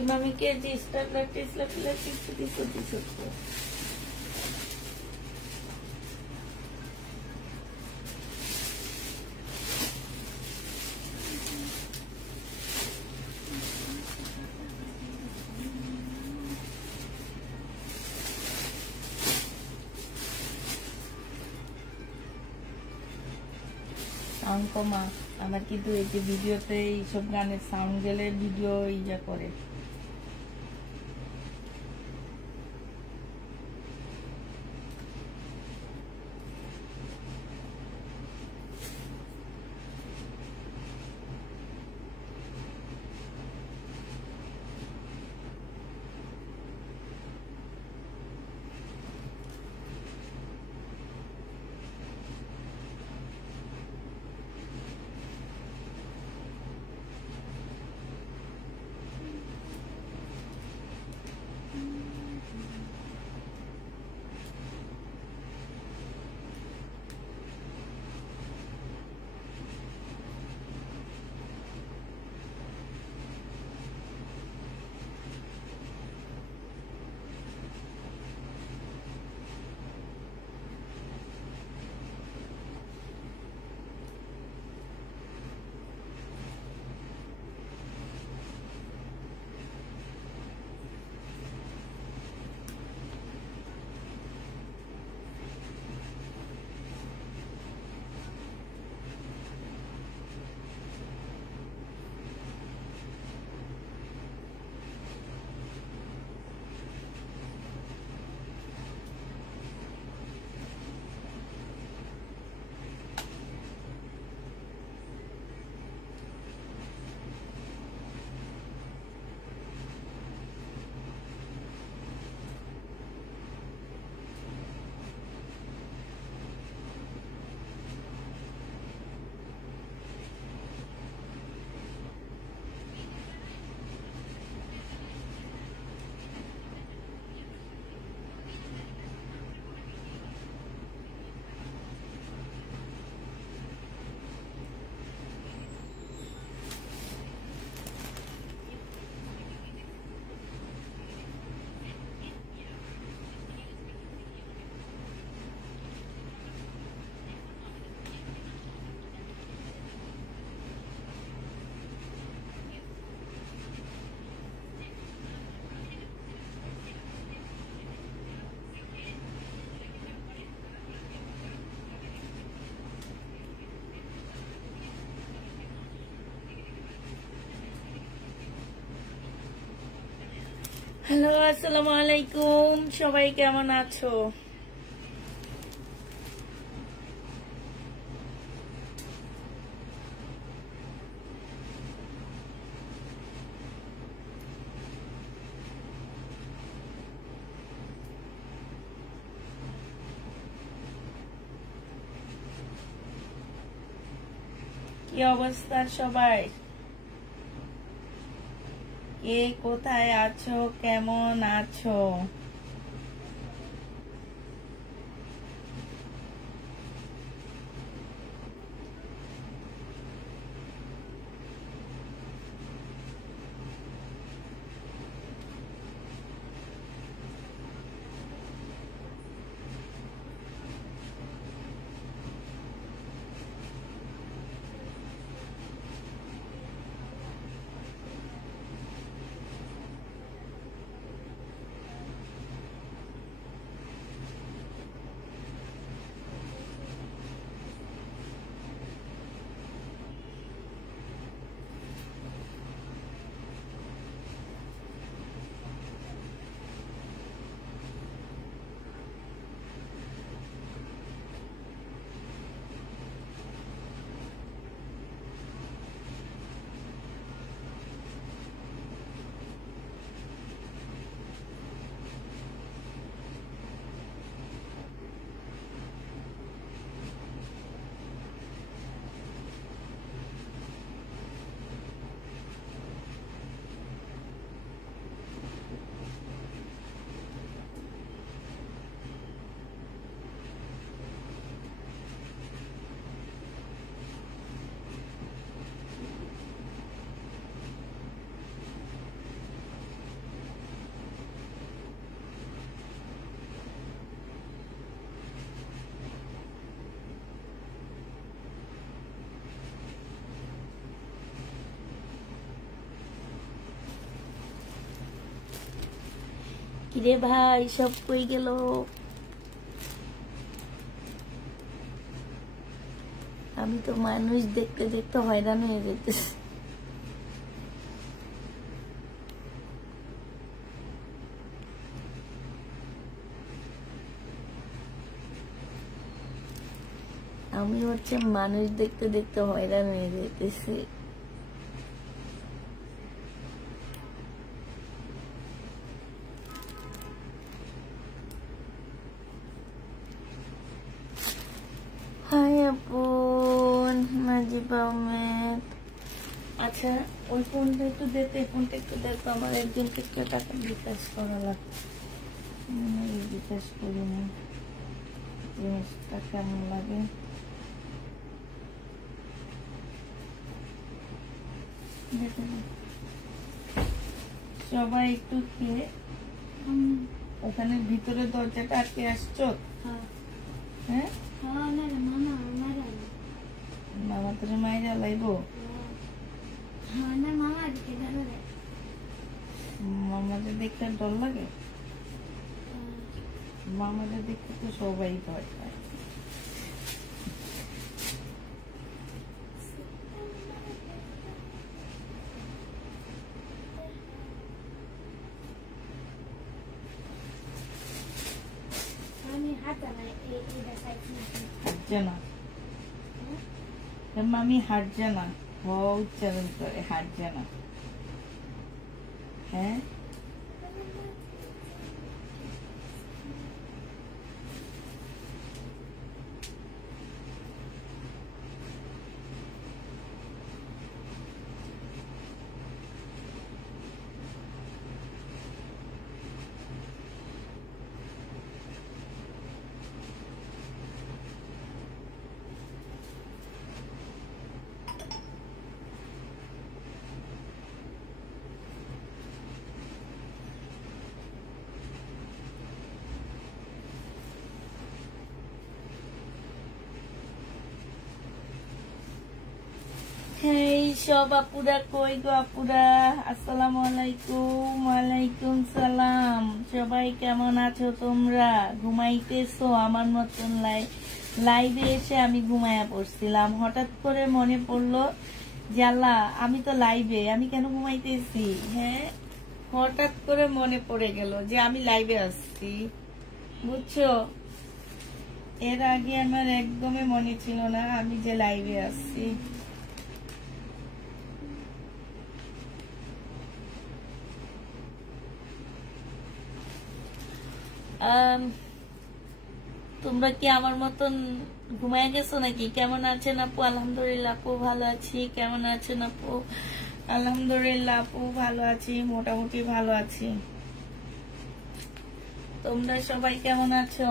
Mami que está la tisla la tisla. Sound কমা আমার কিন্তু এই যে ভিডিওতে এইসব গানের সাউন্ড গেলে ভিডিও ইয়া করে হ্যালো আসসালামু আলাইকুম সবাই কেমন আছো কি অবস্থা সবাই কে কোথায় আছো কেমন আছো কিরে ভাই সব কই গেল? আমি তো মানুষ দেখতে দেখতে হয়রান হয়ে যেতেছি। আমি হচ্ছে মানুষ দেখতে দেখতে হয়রান হয়ে যেতেছি। হাই আপন মাজিব আহমেদ। আচ্ছা ওই ফোনটা একটু দেখতে, ফোনটা একটু দেখো, আমার একজনকে একটু টাকা বিকাশ করা লাগবে। বিকাশ করি না, জিনিসটা কেমন লাগে। সবাই একটু খেয়ে ওখানে ভিতরে দরজাটা আটকে আসছো? হ্যাঁ মামা তোর মায়েরা লাইবো? মামাদের দেখতে ডর লাগে? মামাদের দেখতে তো সবাই ভয় পায়। মামি হারজানা উচ্চারণ করে হারজানা। হ্যাঁ সব আপুরা কই গো আপুরা? আসসালামু আলাইকুম। ওয়ালাইকুম সালাম। সবাই কেমন আছো তোমরা? ঘুমাইতেছো? আমার মতন লাইভে এসে আমি ঘুমায়া পড়ছিলাম, হঠাৎ করে মনে পড়লো যে আল্লাহ আমি তো লাইভে, আমি কেন ঘুমাইতেছি? হ্যাঁ হঠাৎ করে মনে পড়ে গেল যে আমি লাইভে আসছি, বুঝছো? এর আগে আমার একদমই মনে ছিল না আমি যে লাইভে আসছি। তোমরা কি আমার মতন ঘুমায় গেছো নাকি? কেমন আছেন আপু? আলহামদুলিল্লাহ আপু ভালো আছি। কেমন আছেন আপু? আলহামদুলিল্লাহ আপু ভালো আছি, মোটামুটি ভালো আছি। তোমরা সবাই কেমন আছো?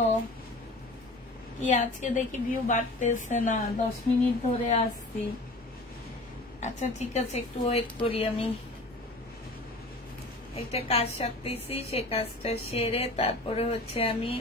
কি আজকে দেখি ভিউ বাড়তেছে না, 10 মিনিট ধরে আসছি। আচ্ছা ঠিক আছে, একটু ওয়েট করি। আমি একটা কাজ সারতেছি, সে কাজটা সেরে তারপরে হচ্ছে আমি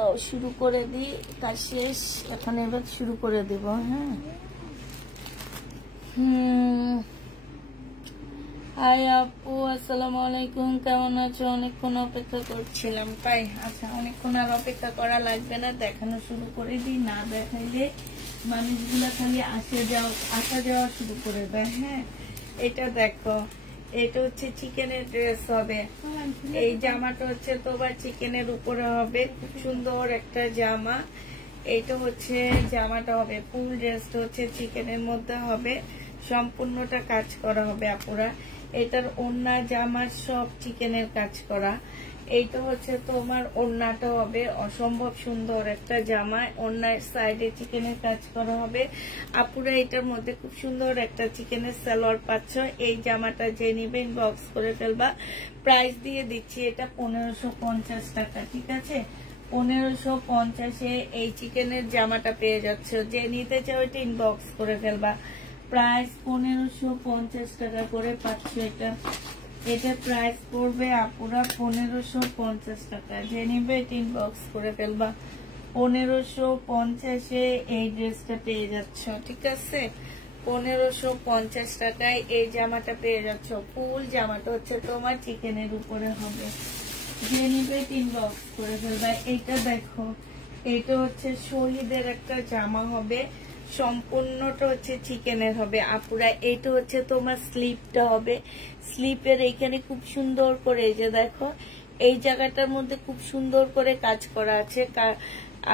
তো শুরু করে দিই, কাজ শেষ, এখন এবার শুরু করে দেব। হ্যাঁ হাই আপু আসসালামু আলাইকুম, কেমন আছো? অনেকক্ষণ অপেক্ষা করছিলাম তাই। আচ্ছা অনেকক্ষণ আর অপেক্ষা করা লাগবে না, দেখানো শুরু করে দিই। না দেখাইলে মানুষগুলা খালি আসা যাওয়া শুরু করে দেয়। হ্যাঁ এটা দেখো, এটা হচ্ছে চিকেনের ড্রেস হবে। এই জামাটা হচ্ছে তোমার চিকেনের উপরে হবে, খুব সুন্দর একটা জামা। এইটা হচ্ছে জামাটা হবে, ফুল ড্রেসটা হচ্ছে চিকেনের মধ্যে হবে, সম্পূর্ণটা কাজ করা হবে আপুরা। এটার ওড়না জামার সব চিকেনের কাজ করা। এইটা হচ্ছে তোমার ওড়নাটা হবে অসম্ভব সুন্দর একটা জামা, ওড়নার সাইডে চিকেনের কাজ করা হবে আপুরা। এটার মধ্যে খুব সুন্দর একটা চিকেনের সালোয়ার পাচ্ছ। এই জামাটা যে নিবেন বক্স করে ফেলবা। প্রাইস দিয়ে দিচ্ছি এটা 1550 টাকা, ঠিক আছে? 1550-এ এই চিকেনের জামাটা পেয়ে যাচ্ছ। যে নিতে চাও এটা ইনবক্স করে ফেলবা। প্রাইস 1550 টাকা করে পাচ্ছ এটা। এটা প্রাইস পড়বে আপুরা 1550 টাকা। যে নিবে এটা ইনবক্স করে ফেলবা। 1550-এ এই ড্রেসটা পেয়ে যাচ্ছ, ঠিক আছে? 1550 টাকায় এই জামাটা পেয়ে যাচ্ছ। ফুল জামাটা হচ্ছে তোমার চিকেনের উপরে হবে। যে নিবে ইনবক্স করে ফেলবা। এইটা দেখো, এটা হচ্ছে শহীদের একটা জামা হবে, সম্পূর্ণটা হচ্ছে চিকেনের হবে আপুরা। এইটা হচ্ছে তোমার স্লিপটা হবে। স্লিপের এইখানে খুব সুন্দর করে এই যে দেখো, এই জায়গাটার মধ্যে খুব সুন্দর করে কাজ করা আছে।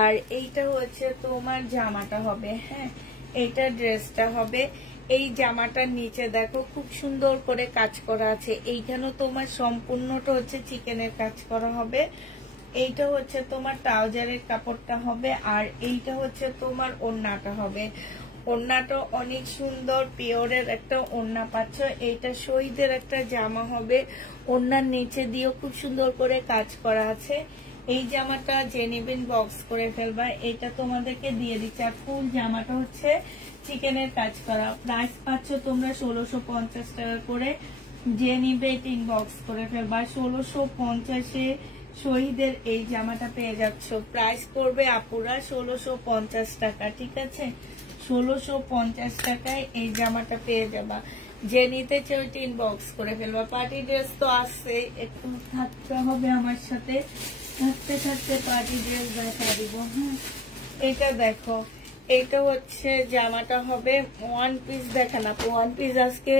আর এইটা হচ্ছে তোমার জামাটা হবে। হ্যাঁ, এইটা ড্রেসটা হবে। এই জামাটার নিচে দেখো খুব সুন্দর করে কাজ করা আছে। এইখানেও তোমার সম্পূর্ণটা হচ্ছে চিকেনের কাজ করা হবে। এইটা হচ্ছে তোমার ট্রাউজারের কাপড়টা হবে, আর এইটা হচ্ছে তোমার ওড়নাটা হবে। ওড়নাটা অনেক সুন্দর পিওরের একটা ওড়না পাচ্ছ। এইটা শহীদের একটা জামা হবে, ওড়নার নিচে দিয়েও খুব সুন্দর করে কাজ করা আছে। এই জামাটা যে নেবেন বক্স করে ফেলবা। এটা তোমাদেরকে দিয়ে দিচ্ছে। আর ফুল জামাটা হচ্ছে চিকেনের কাজ করা। প্রাইস পাচ্ছ তোমরা 1650 টাকা করে। যে নিবে এটা ইনবক্স করে ফেলবা। 1650-এ শহীদের এই জামাটা পেয়ে যাচ্ছ। প্রাইস পড়বে আপুরা 1650 টাকা, ঠিক আছে? 1650 টাকায় এই জামাটা পেয়ে যাবা। যে নিতে চাও ইনবক্স করে ফেলবা। পার্টি ড্রেস তো আছে, একটু থাকতে হবে আমার সাথে, থাকতে থাকতে পার্টি ড্রেস দেখা দিব। হ্যাঁ, এটা দেখো, এটা হচ্ছে জামাটা হবে ওয়ান পিস। দেখেন আপু, ওয়ান পিস আজকে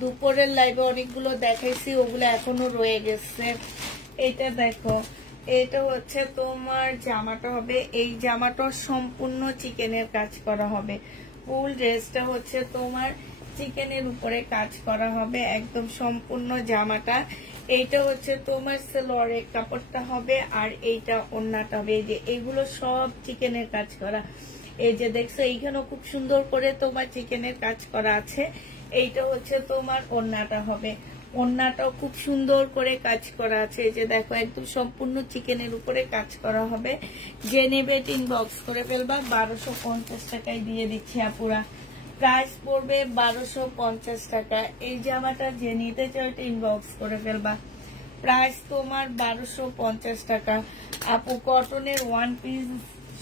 দুপুরের লাইভে অনেকগুলো দেখাইছি, ওগুলো এখনো রয়ে গেছে। এটা দেখো, এটা হচ্ছে তোমার জামাটা হবে। এই জামাটা সম্পূর্ণ চিকেনের কাজ করা হবে। ফুল ড্রেসটা হচ্ছে তোমার চিকেনের উপরে কাজ করা হবে, একদম সম্পূর্ণ জামাটা। এইটা হচ্ছে তোমার সালোয়ারের কাপড়টা হবে, আর এইটা ওড়নাটা হবে। এই যে এগুলো সব চিকেনের কাজ করা। এই যে দেখছো, এইখানেও খুব সুন্দর করে তোমার চিকেনের কাজ করা আছে। এইটা হচ্ছে তোমার ওড়নাটা হবে। ওড়নাটাও খুব সুন্দর করে কাজ করা আছে। এই যে দেখো, একদম সম্পূর্ণ চিকেনের উপরে কাজ করা হবে। যে নেবে ইনবক্স করে ফেলবা। 1250 টাকায় দিয়ে দিচ্ছি আপুরা। প্রাইস পড়বে 1250 টাকা। এই জামাটা যে নিতে চাও এটা ইনবক্স করে ফেলবা। প্রাইস তোমার 1250 টাকা। আপু কটনের ওয়ান পিস,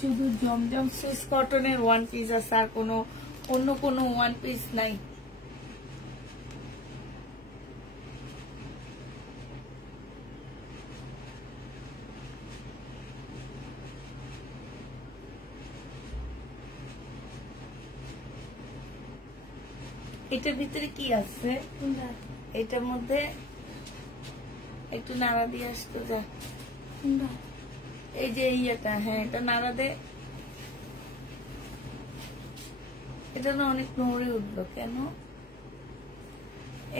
শুধু জমজম সুইস কটনের ওয়ান পিস আছে, আর অন্য কোনো ওয়ান পিস নাই। এটার ভিতরে কি আছে? এটার মধ্যে একটু নাড়া দিয়ে আসতো যা। এই যে ইয়েটা, হ্যাঁ এটা নাড়া দে। এটা না অনেক নড়ে উঠলো কেন?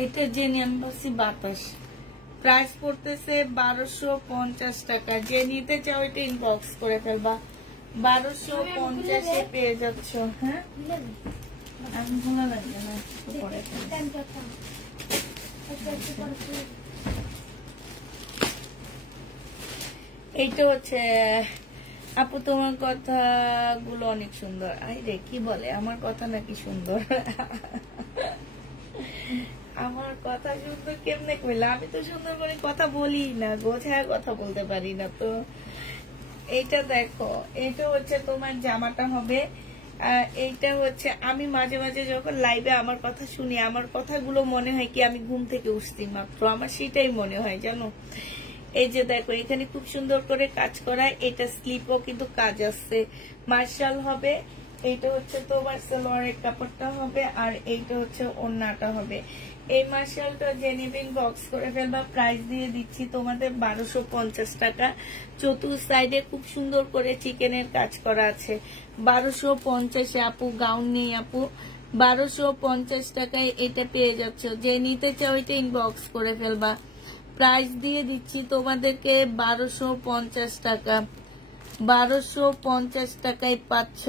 এটা যে আমি বলছি বাতাস। প্রাইস পড়তেছে 1250 টাকা। যে নিতে চাও এটা ইনবক্স করে ফেলবা। 1250-এ পেয়ে যাচ্ছ। হ্যাঁ, আমি ভালো লাগবে না পরে। এইটা হচ্ছে আপু, তোমার কথাগুলো অনেক সুন্দর। আরে কি বলে, আমার কথা নাকি সুন্দর? আমার কথা সুন্দর কেমনে কইলা? আমি তো সুন্দর করে কথা বলি না, গোছায় কথা বলতে পারি না তো। এইটা দেখো, এইটা হচ্ছে তোমার জামাটা হবে। এইটা হচ্ছে, আমি মাঝে মাঝে যখন লাইভে আমার কথা শুনি, আমার কথাগুলো মনে হয় কি আমি ঘুম থেকে উঠছি মাত্র, আমার সেটাই মনে হয় জানো। এই যে দেখো, এখানে খুব সুন্দর করে কাজ করা। এটা স্লিপও কিন্তু কাজ আছে, মার্শাল হবে। এইটা হচ্ছে তোমার সালোয়ারের কাপড়টা হবে, আর এইটা হচ্ছে ওড়নাটা হবে। এই মার্শালটা যে নেবেন বক্স করে ফেলবা। প্রাইস দিয়ে দিচ্ছি তোমাদের 1250 টাকা। চতুর সাইডে খুব সুন্দর করে চিকেনের কাজ করা আছে। 1250 আপু, গাউন নেই আপু, 1250 টাকায় এটা পেয়ে যাচ্ছ। যে নিতে চাও এটা ইনবক্স করে ফেলবা। প্রাইস দিয়ে দিচ্ছি তোমাদেরকে 1250 টাকা। 1250 টাকায় পাচ্ছ।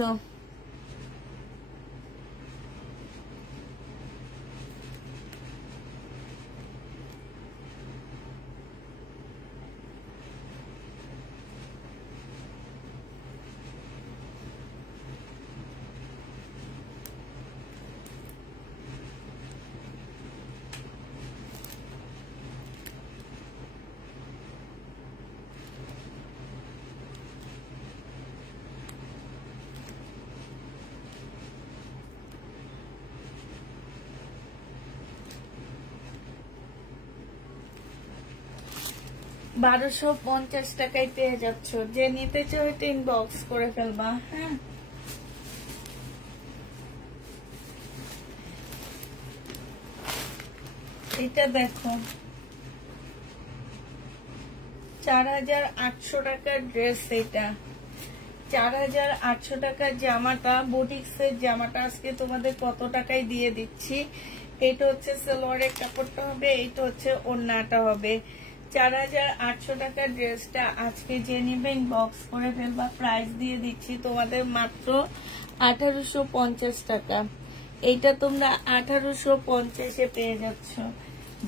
বারোশো 50 টাকায় পেয়ে যাচ্ছ। যে নিতে চাও এটা ইনবক্স করে ফেলবা। হ্যাঁ, এটা দেখো 4800 টাকার ড্রেস। এটা 4800 টাকার জামাটা, বুটিক্সের জামাটা আজকে তোমাদের কত টাকায় দিয়ে দিচ্ছি। এটা হচ্ছে সালোয়ারের কাপড়টা হবে, এইটা হচ্ছে ওড়নাটা হবে। 4800 টাকার ড্রেসটা আজকে যে নিবেন বক্স করে ফেলবা। প্রাইস দিয়ে দিচ্ছি তোমাদের মাত্র 1850 টাকা। এইটা তোমরা 1850-এ পেয়ে যাচ্ছ।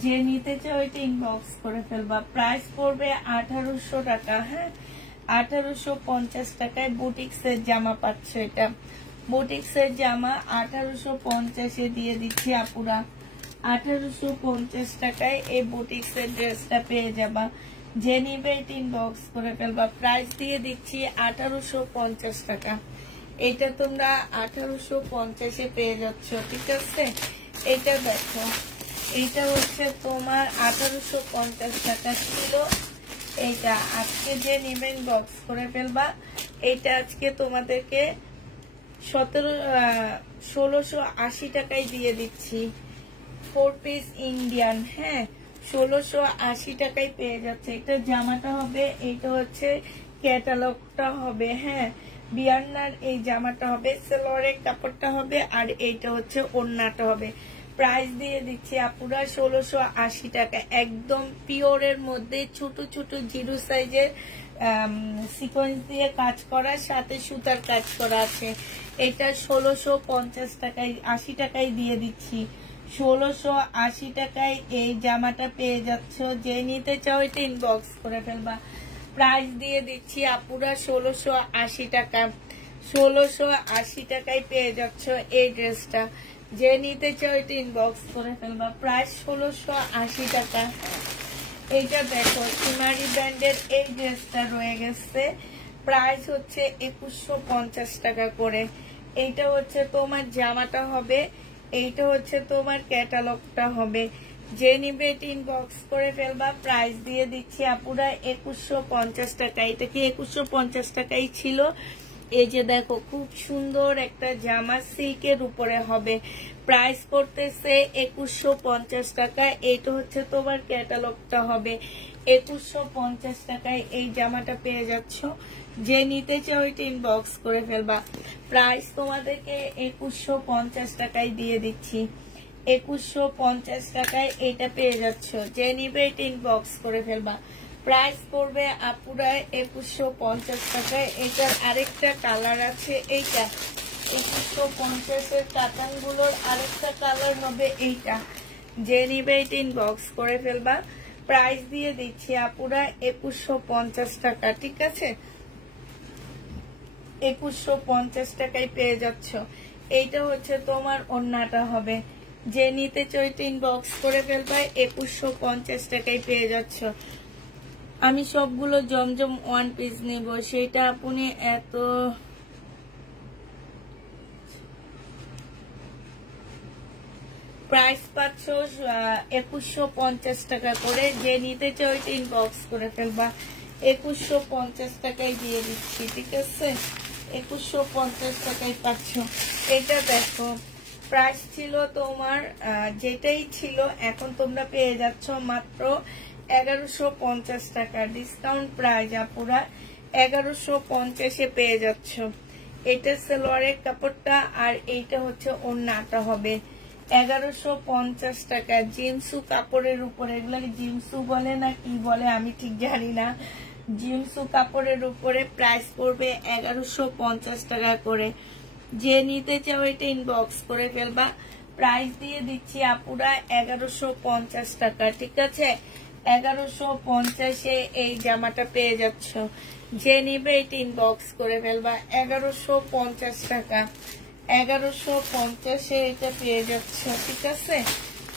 যে নিতে চাও এটা ইনবক্স করে ফেলবা। প্রাইস পড়বে 1800 টাকা। হ্যাঁ, 1850 টাকায় বুটিক্সের জামা পাচ্ছ। এটা বুটিক্সের জামা 1850-এ দিয়ে দিচ্ছি আপুরা। 1850 টাকায় এই বুটিক্সের ড্রেসটা পেয়ে যাবা। যে নিবে এটা ইনবক্স করে ফেলবা। প্রাইস দিয়ে দিচ্ছি 1850 টাকা। এটা তোমরা 1850-এ পেয়ে যাচ্ছ। ঠিক আছে, এটা দেখো, এইটা হচ্ছে তোমার 1850 টাকা ছিল। এইটা আজকে যে নেবেন বক্স করে ফেলবা। এইটা আজকে তোমাদেরকে 1680 টাকায় দিয়ে দিচ্ছি। 4 পিস ইন্ডিয়ান। হ্যাঁ, 1680 টাকায় পেয়ে যাচ্ছে। এটা জামাটা হবে, এইটা হচ্ছে ক্যাটালগটা হবে। হ্যাঁ, বিয়ান্নার এই জামাটা হবে, সালোয়ারের কাপড়টা হবে, আর এইটা হচ্ছে ওড়নাটা হবে। প্রাইস দিয়ে দিচ্ছি আপুরা 1680 টাকা। একদম পিওরের মধ্যে ছোট ছোট জিরো সাইজের সিকোয়েন্স দিয়ে কাজ করা, সাথে সুতার কাজ করা আছে। এটা 1650 টাকায় 80 টাকায় দিয়ে দিচ্ছি। 1680 টাকায় এই জামাটা পেয়ে যাচ্ছ। যে নিতে চাও এটা ইনবক্স করে ফেলবা। প্রাইস দিয়ে দিচ্ছি আপুরা 1680 টাকা। 1680 টাকায় পেয়ে যাচ্ছ এই ড্রেসটা। যে নিতে চাও এটা ইনবক্স করে ফেলবা। প্রাইস 1680 টাকা। এইটা দেখো সিমারি ব্র্যান্ডের এই ড্রেসটা রয়ে গেছে। প্রাইস হচ্ছে 2150 টাকা করে। এইটা হচ্ছে তোমার জামাটা হবে, এইটা হচ্ছে তোমার ক্যাটালগটা হবে। যে নিবে এটা ইনবক্স করে ফেলবা। প্রাইস দিয়ে দিচ্ছি আপুরা 2150 টাকা। এটা কি 2150 টাকাই ছিল। এই যে দেখো খুব সুন্দর একটা জামা সিল্কের উপরে হবে। প্রাইস পড়তেছে 2150 টাকা। এইটা হচ্ছে তোমার ক্যাটালগটা হবে। 2150 টাকায় এই জামাটা পেয়ে যাচ্ছ। যে নিতে চাও এটা ইনবক্স করে ফেলবা। প্রাইস তোমাদেরকে 2150 টাকায় দিয়ে দিচ্ছি। 2150 টাকায় এটা পেয়ে যাচ্ছ। যে নিবে এটা ইনবক্স করে ফেলবা। প্রাইস পড়বে আপুরা 2150 টাকায়। এটার আরেকটা কালার আছে, এইটা 2150-এর কাতান গুলোর আরেকটা কালার হবে এইটা। যে নিবে এটা ইনবক্স করে ফেলবা। প্রাইস দিয়ে দিচ্ছি আপুরা 2150 টাকা। ঠিক আছে, 2150 টাকায় পেয়ে যাচ্ছ। এইটা হচ্ছে তোমার ওড়নাটা হবে। যে নিতে চাইতে ইনবক্স করে ফেলবা। 2150 টাকায় পেয়ে যাচ্ছ। আমি সবগুলো জমজম ওয়ান পিস নিব, সেটা আপনি এত প্রাইস পাচ্ছ 2150 টাকা করে। যে নিতে চাইতে ইনবক্স করে ফেলবা। 2150 টাকায় দিয়ে দিচ্ছি। ঠিক আছে, 2150 টাকায় পাচ্ছ। এটা দেখো প্রাইস ছিল তোমার যেটাই ছিল, এখন তোমরা পেয়ে যাচ্ছ মাত্র 1150 টাকা ডিসকাউন্ট প্রাইস আপুরা 1150-এ পেয়ে যাচ্ছ। এটা সালোয়ারের কাপড়টা আর এইটা হচ্ছে ওড়নাটা হবে 1150 টাকা। জিমসু কাপড়ের উপরে, এগুলাকে জিমসু বলে না কি বলে আমি ঠিক জানি না, জিমসু কাপড়ের উপরে প্রাইস পড়বে 1150 টাকা করে। যে নিতে চাও এটা ইনবক্স করে ফেলবা। প্রাইস দিয়ে দিচ্ছি আপুরা 1150 টাকা, ঠিক আছে? 1150-এ এই জামাটা পেয়ে যাচ্ছ। যে নিবে এটা ইনবক্স করে ফেলবা। 1150 টাকা, 1150-এ এটা পেয়ে যাচ্ছ, ঠিক আছে?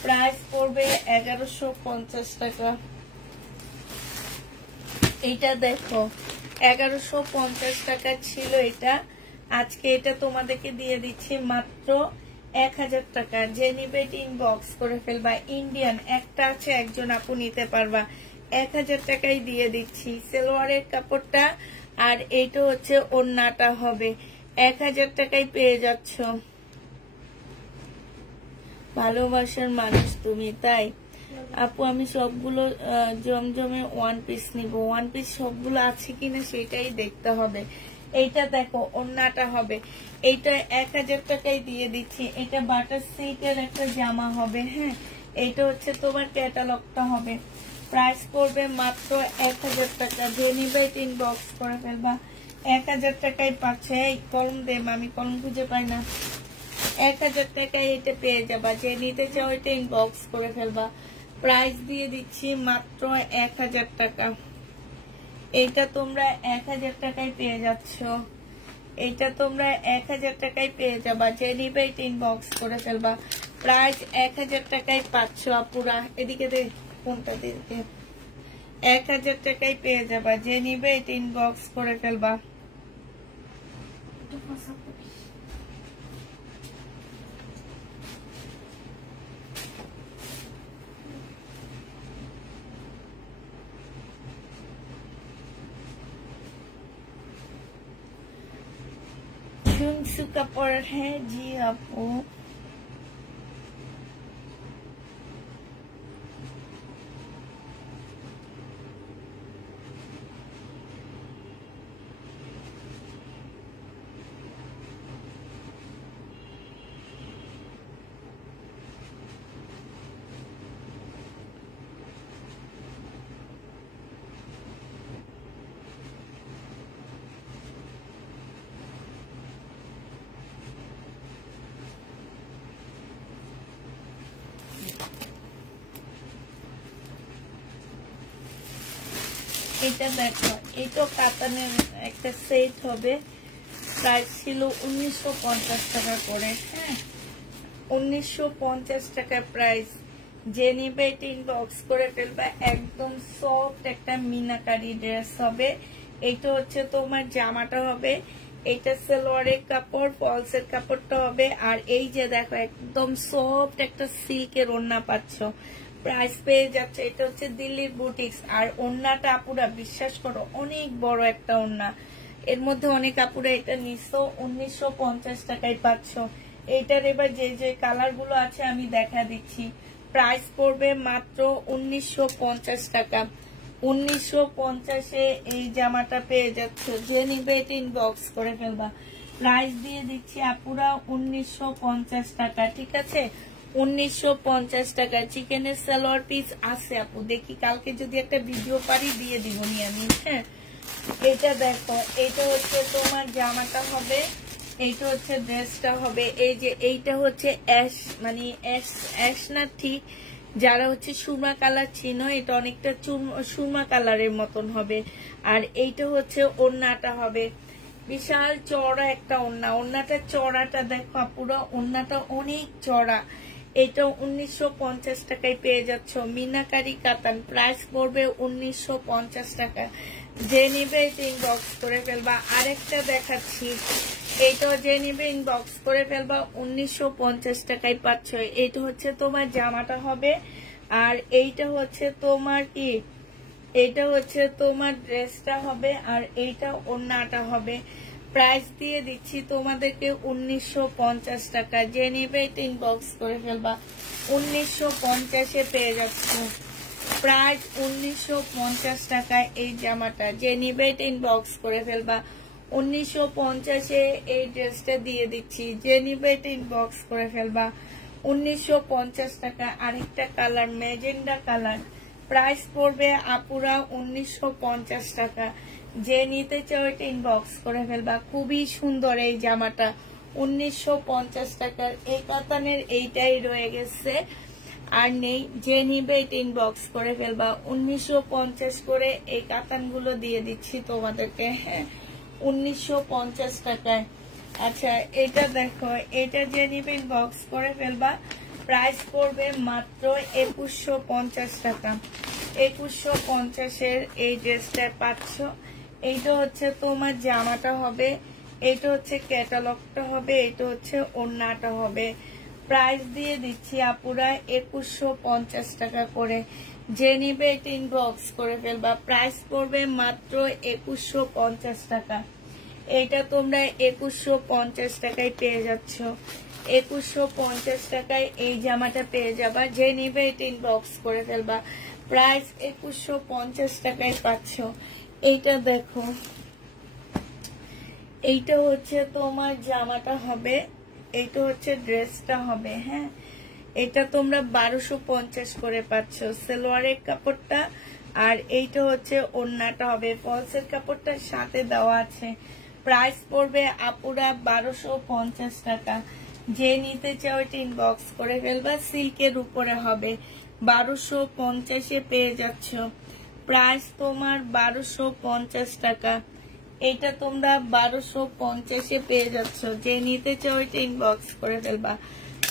প্রাইস পড়বে 1150 টাকা। এটা দেখো 1150 টাকা ছিল এটা, আজকে এটা তোমাদেরকে দিয়ে দিচ্ছি মাত্র 1000 টাকা। যে নিবে এটা ইনবক্স করে ফেলবা। ইন্ডিয়ান একটা আছে, একজন আপু নিতে পারবা, 1000 টাকায় দিয়ে দিচ্ছি। সালোয়ারের কাপড়টা আর এইটা হচ্ছে ওড়নাটা হবে 1000 টাকায় পেয়ে যাচ্ছ। ভালোবাসার মানুষ তুমি, তাই আপু আমি সবগুলো জমজমে ওয়ান পিস নিব। ওয়ান পিস সবগুলো আছে কিনা সেটাই দেখতে হবে। এইটা দেখো ওড়নাটা হবে, এইটা 1000 টাকায় দিয়ে দিচ্ছি। এটা বাটার সিল্কের একটা জামা হবে, হ্যাঁ। এইটা হচ্ছে তোমার ক্যাটালগটা হবে। প্রাইস পড়বে মাত্র 1000 টাকা। যে নিবে ইনবক্স করে ফেলবা। 1000 টাকায় পাচ্ছে। এই কলম দে, আমি কলম খুঁজে পাই না। 1000 টাকায় এটা পেয়ে যাবা। যে নিতে চাও এটা ইনবক্স করে ফেলবা। প্রাইস দিয়ে দিচ্ছি মাত্র 1000 টাকা। এইটা তোমরা 1000 টাকায় পেয়ে যাচ্ছ। এইটা তোমরা 1000 টাকায় পেয়ে যাবা। যে নিবে এটা ইনবক্স করে ফেলবা। প্রাইস 1000 টাকায় পাচ্ছ আপুরা। এদিকে দে, কোনটা দিকে, 1000 টাকায় পেয়ে যাবা। যে নিবে এটা ইনবক্স করে ফেলবা। জিমসু কাপড়, হ্যাঁ জি আপু। এটা দেখো, এটা কাতানের একটা সেট হবে। প্রাইস ছিল 1950 টাকা করে, হ্যাঁ 1950 টাকা প্রাইস। যে নিবে এটা ইনবক্স করে ফেলবা। একদম সফট একটা মিনাকারি ড্রেস হবে। এটা হচ্ছে তোমার জামাটা হবে, এটা সালোয়ারের কাপড়, ফলসের কাপড়টা হবে। আর এই যে দেখো একদম সফট একটা সিল্কের ওড়না পাচ্ছ। প্রাইস পেয়ে যাচ্ছে। এটা হচ্ছে দিল্লির বুটিক্স। আর ওড়নাটা আপুরা বিশ্বাস করো অনেক বড় একটা ওড়না। এর মধ্যে অনেক আপুরা এটা নিছো 1950 টাকায় পাচ্ছ। এইটার এবার যে যে কালার গুলো আছে আমি দেখা দিচ্ছি। প্রাইস পড়বে মাত্র 1950 টাকা। 1950-এ এই জামাটা পেয়ে যাচ্ছ। যে নিবে এটা ইনবক্স করে ফেলবা। প্রাইস দিয়ে দিচ্ছি আপুরা 1950 টাকা, ঠিক আছে? 1950 টাকা। চিকেনের সালোয়ার পিস আছে আপু, দেখি কালকে যদি একটা ভিডিও পারি দিয়ে দিব নি আমি, হ্যাঁ। এটা দেখো, এটা হচ্ছে তোমার জামাটা হবে, এইটা হচ্ছে ড্রেসটা হবে। এই যে এইটা হচ্ছে অ্যাশ, মানে অ্যাশ না ঠিক, যারা হচ্ছে সুরমা কালার চিনো, এটা অনেকটা সুরমা কালারের মতন হবে। আর এইটা হচ্ছে ওড়নাটা হবে, বিশাল চড়া একটা ওড়না। ওড়নাটা চড়াটা দেখো পুরো, ওড়নাটা অনেক চড়া। এটা 1950 টাকায় পেয়ে যাচ্ছ। মিনাকারি কাতান। প্রাইস পড়বে 1950 টাকা। যে নিবে এটা ইনবক্স করে ফেলবা। আরেকটা দেখাচ্ছি, এইটাও যে নিবে ইনবক্স করে ফেলবা। 1950 টাকায় পাচ্ছ। এইটা হচ্ছে তোমার জামাটা হবে, আর এইটা হচ্ছে তোমার কি, এইটা হচ্ছে তোমার ড্রেসটা হবে, আর এইটা ওড়নাটা হবে। প্রাইস দিয়ে দিচ্ছি তোমাদেরকে 1950 টাকা। যে নিবে ইনবক্স করে ফেলবা। 1950-এ পেয়ে যাচ্ছ। প্রাইস 1950 টাকায় এই জামাটা। যে নিবে ইনবক্স করে ফেলবা। 1950-এ এই ড্রেসটা দিয়ে দিচ্ছি। যে নিবে ইনবক্স করে ফেলবা। 1950 টাকা। আরেকটা কালার ম্যাজেন্ডা কালার। প্রাইস পড়বে আপুরা 1950 টাকা। যে নিতে চাও এটা ইনবক্স করে ফেলবা। খুবই সুন্দর এই জামাটা। 1950 টাকার। এই কাতানের এইটাই রয়ে গেছে, আর নেই। যে নিবে এটা ইনবক্স করে ফেলবা। 1950 করে এই কাতানগুলো দিয়ে দিচ্ছি তোমাদেরকে। হ্যাঁ, 1950 টাকায়। আচ্ছা, এটা দেখো, এটা যে নিবে ইনবক্স করে ফেলবা। প্রাইস পড়বে মাত্র 2150 টাকা। 2150-এর এই ড্রেসটা পাচ্ছ। এইটা হচ্ছে তোমার জামাটা হবে, এইটা হচ্ছে ক্যাটালগটা হবে, এইটা হচ্ছে ওড়নাটা হবে। প্রাইস দিয়ে দিচ্ছি আপুরা 2150 টাকা করে। যে নিবে এটা ইনবক্স করে ফেলবা। প্রাইস পড়বে মাত্র 2150 টাকা। এইটা তোমরা 2150 টাকায় পেয়ে যাচ্ছ। 2150 টাকায় এই জামাটা পেয়ে যাবা। যে নিবে এটা ইনবক্স করে ফেলবা। প্রাইস 2150 টাকায় পাচ্ছ। এইটা দেখো, এইটা হচ্ছে তোমার জামাটা হবে, এইটা হচ্ছে ড্রেসটা হবে। হ্যাঁ, এটা তোমরা 1250 করে পাচ্ছ সালোয়ারের কাপড়টা, আর এইটা হচ্ছে ওড়নাটা হবে। ফলসের কাপড়টার সাথে দেওয়া আছে। প্রাইস পড়বে আপুরা 1250 টাকা। যে নিতে চাও এটা ইনবক্স করে ফেলবা। সিল্কের উপরে হবে। 1250-এ পেয়ে যাচ্ছ। প্রাইস তোমার 1250 টাকা। এটা তোমরা 1250-এ পেয়ে যাচ্ছ। যে নিতে চাও এটা ইনবক্স করে ফেলবা।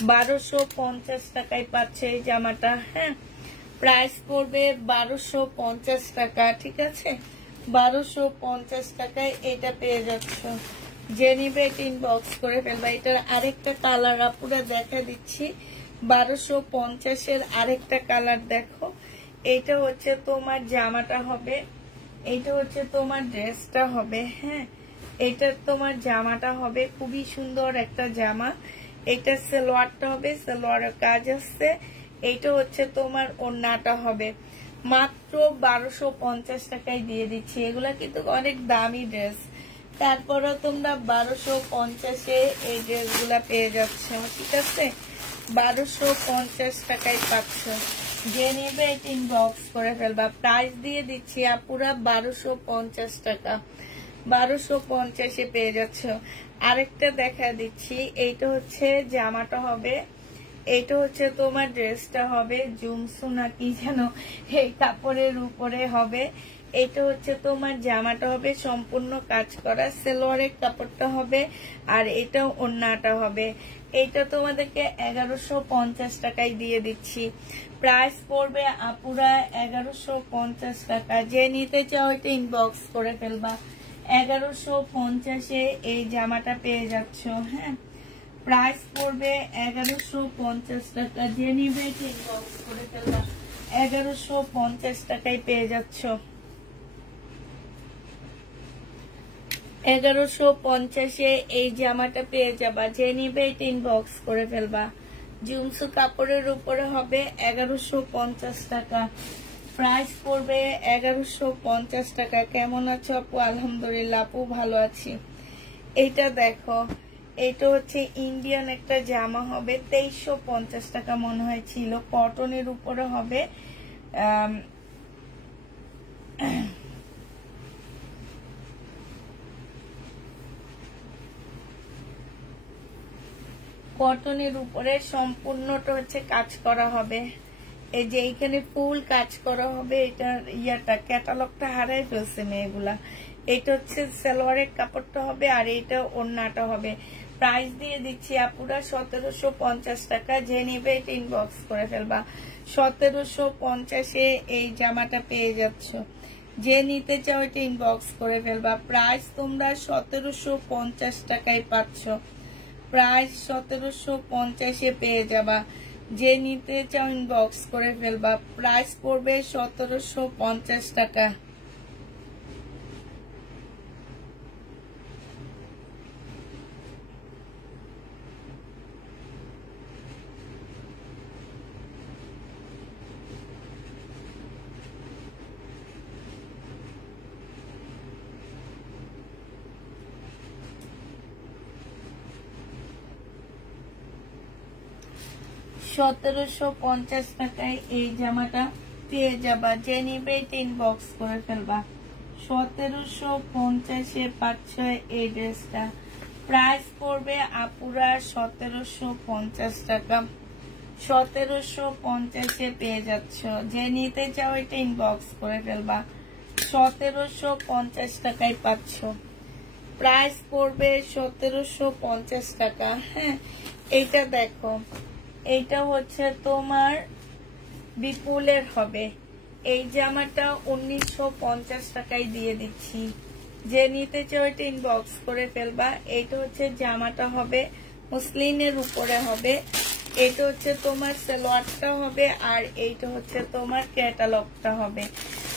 1250 টাকায় পাচ্ছে এই জামাটা। হ্যাঁ, প্রাইস পড়বে 1250 টাকা। ঠিক আছে, 1250 টাকায় এটা পেয়ে যাচ্ছ। যে নিবে এটা ইনবক্স করে ফেলবা। এটার আরেকটা কালার আপুরা দেখা দিচ্ছি। 1250-এর আরেকটা কালার দেখো। এইটা হচ্ছে তোমার জামাটা হবে, এইটা হচ্ছে তোমার ড্রেসটা হবে। হ্যাঁ, এটা তোমার জামাটা হবে। খুবই সুন্দর একটা জামা। এটা সালোয়ারটা হবে, সালোয়ারের কাজ আসছে। এইটা হচ্ছে তোমার ওড়নাটা হবে। মাত্র 1250 টাকায় দিয়ে দিচ্ছি। এগুলা কিন্তু অনেক দামি ড্রেস, তারপরেও তোমরা 1250-এ এই ড্রেসগুলা পেয়ে যাচ্ছ। ঠিক আছে, 1250 টাকায় পাচ্ছ। যে নেবে এটা ইনবক্স করে ফেলবা। প্রাইস দিয়ে দিচ্ছি আপুরা 1250 টাকা। 1250-এ পেয়ে যাচ্ছ। আরেকটা দেখা দিচ্ছি। এইটা হচ্ছে জামাটা হবে, এইটা হচ্ছে তোমার ড্রেসটা হবে। জুমসু না কি যেন এই কাপড়ের উপরে হবে। এটা হচ্ছে তোমার জামাটা হবে, সম্পূর্ণ কাজ করা। সালোয়ারের কাপড়টা হবে, আর এটা ওড়নাটা হবে। এইটা তোমাদেরকে 1150 টাকায় দিয়ে দিচ্ছি। প্রাইস পড়বে আপুরা 1150 টাকা। যে নিতে চাও এটা ইনবক্স করে ফেলবা। 1150-এ এই জামাটা পেয়ে যাচ্ছ। হ্যাঁ, প্রাইস পড়বে 1150 টাকা। যে নিবে এটা ইনবক্স করে ফেলবা। 1150 টাকায় পেয়ে যাচ্ছ। 1150-এ এই জামাটা পেয়ে যাবা। যে নিবে এটা ইনবক্স করে ফেলবা। জুমসু কাপড়ের উপরে হবে। 1150 টাকা। প্রাইস পড়বে 1150 টাকা। কেমন আছো আপু? আলহামদুলিল্লাহ আপু, ভালো আছি। এইটা দেখো, এটা হচ্ছে ইন্ডিয়ান একটা জামা হবে। 2350 টাকা মনে হয় ছিল। কটনের উপরে হবে। কটনের উপরে সম্পূর্ণটা হচ্ছে কাজ করা হবে। এই যে এইখানে ফুল কাজ করা হবে। এটার ইয়াটা ক্যাটালগটা হারাই ফেলছে মেয়েগুলা। এটা হচ্ছে সালোয়ারের কাপড়টা হবে, আর এটা ওড়নাটা হবে। প্রাইস দিয়ে দিচ্ছি আপুরা 1750 টাকা। যে নিবে এটা ইনবক্স করে ফেলবা। 1750-এ এই জামাটা পেয়ে যাচ্ছ। যে নিতে চাও এটা ইনবক্স করে ফেলবা। প্রাইস তোমরা 1750 টাকায় পাচ্ছ। প্রাইস 1750-এ পেয়ে যাবা। যে নিতে চাও ইনবক্স করে ফেলবা। প্রাইস পড়বে 1750 টাকা। 1750 টাকায় এই জামাটা পেয়ে যাবা। যে নিবে ইনবক্স করে ফেলবা। 1750-এ পাচ্ছ এই ড্রেসটা। প্রাইস পড়বে আপুরা 1750 টাকা। 1750-এ পেয়ে যাচ্ছ। যে নিতে চাও এটা ইনবক্স করে ফেলবা। 1750 টাকায় পাচ্ছ। প্রাইস পড়বে 1750 টাকা। হ্যাঁ, এইটা দেখো, এইটা হচ্ছে তোমার বিপুলের হবে। এই জামাটা 1950 টাকায় দিয়ে দিচ্ছি। যে নিতে চাও এটা ইনবক্স করে ফেলবা। এইটা হচ্ছে জামাটা হবে, মুসলিনের উপরে হবে। এটা হচ্ছে তোমার সালোয়ারটা হবে, আর এইটা হচ্ছে তোমার ক্যাটালগটা হবে।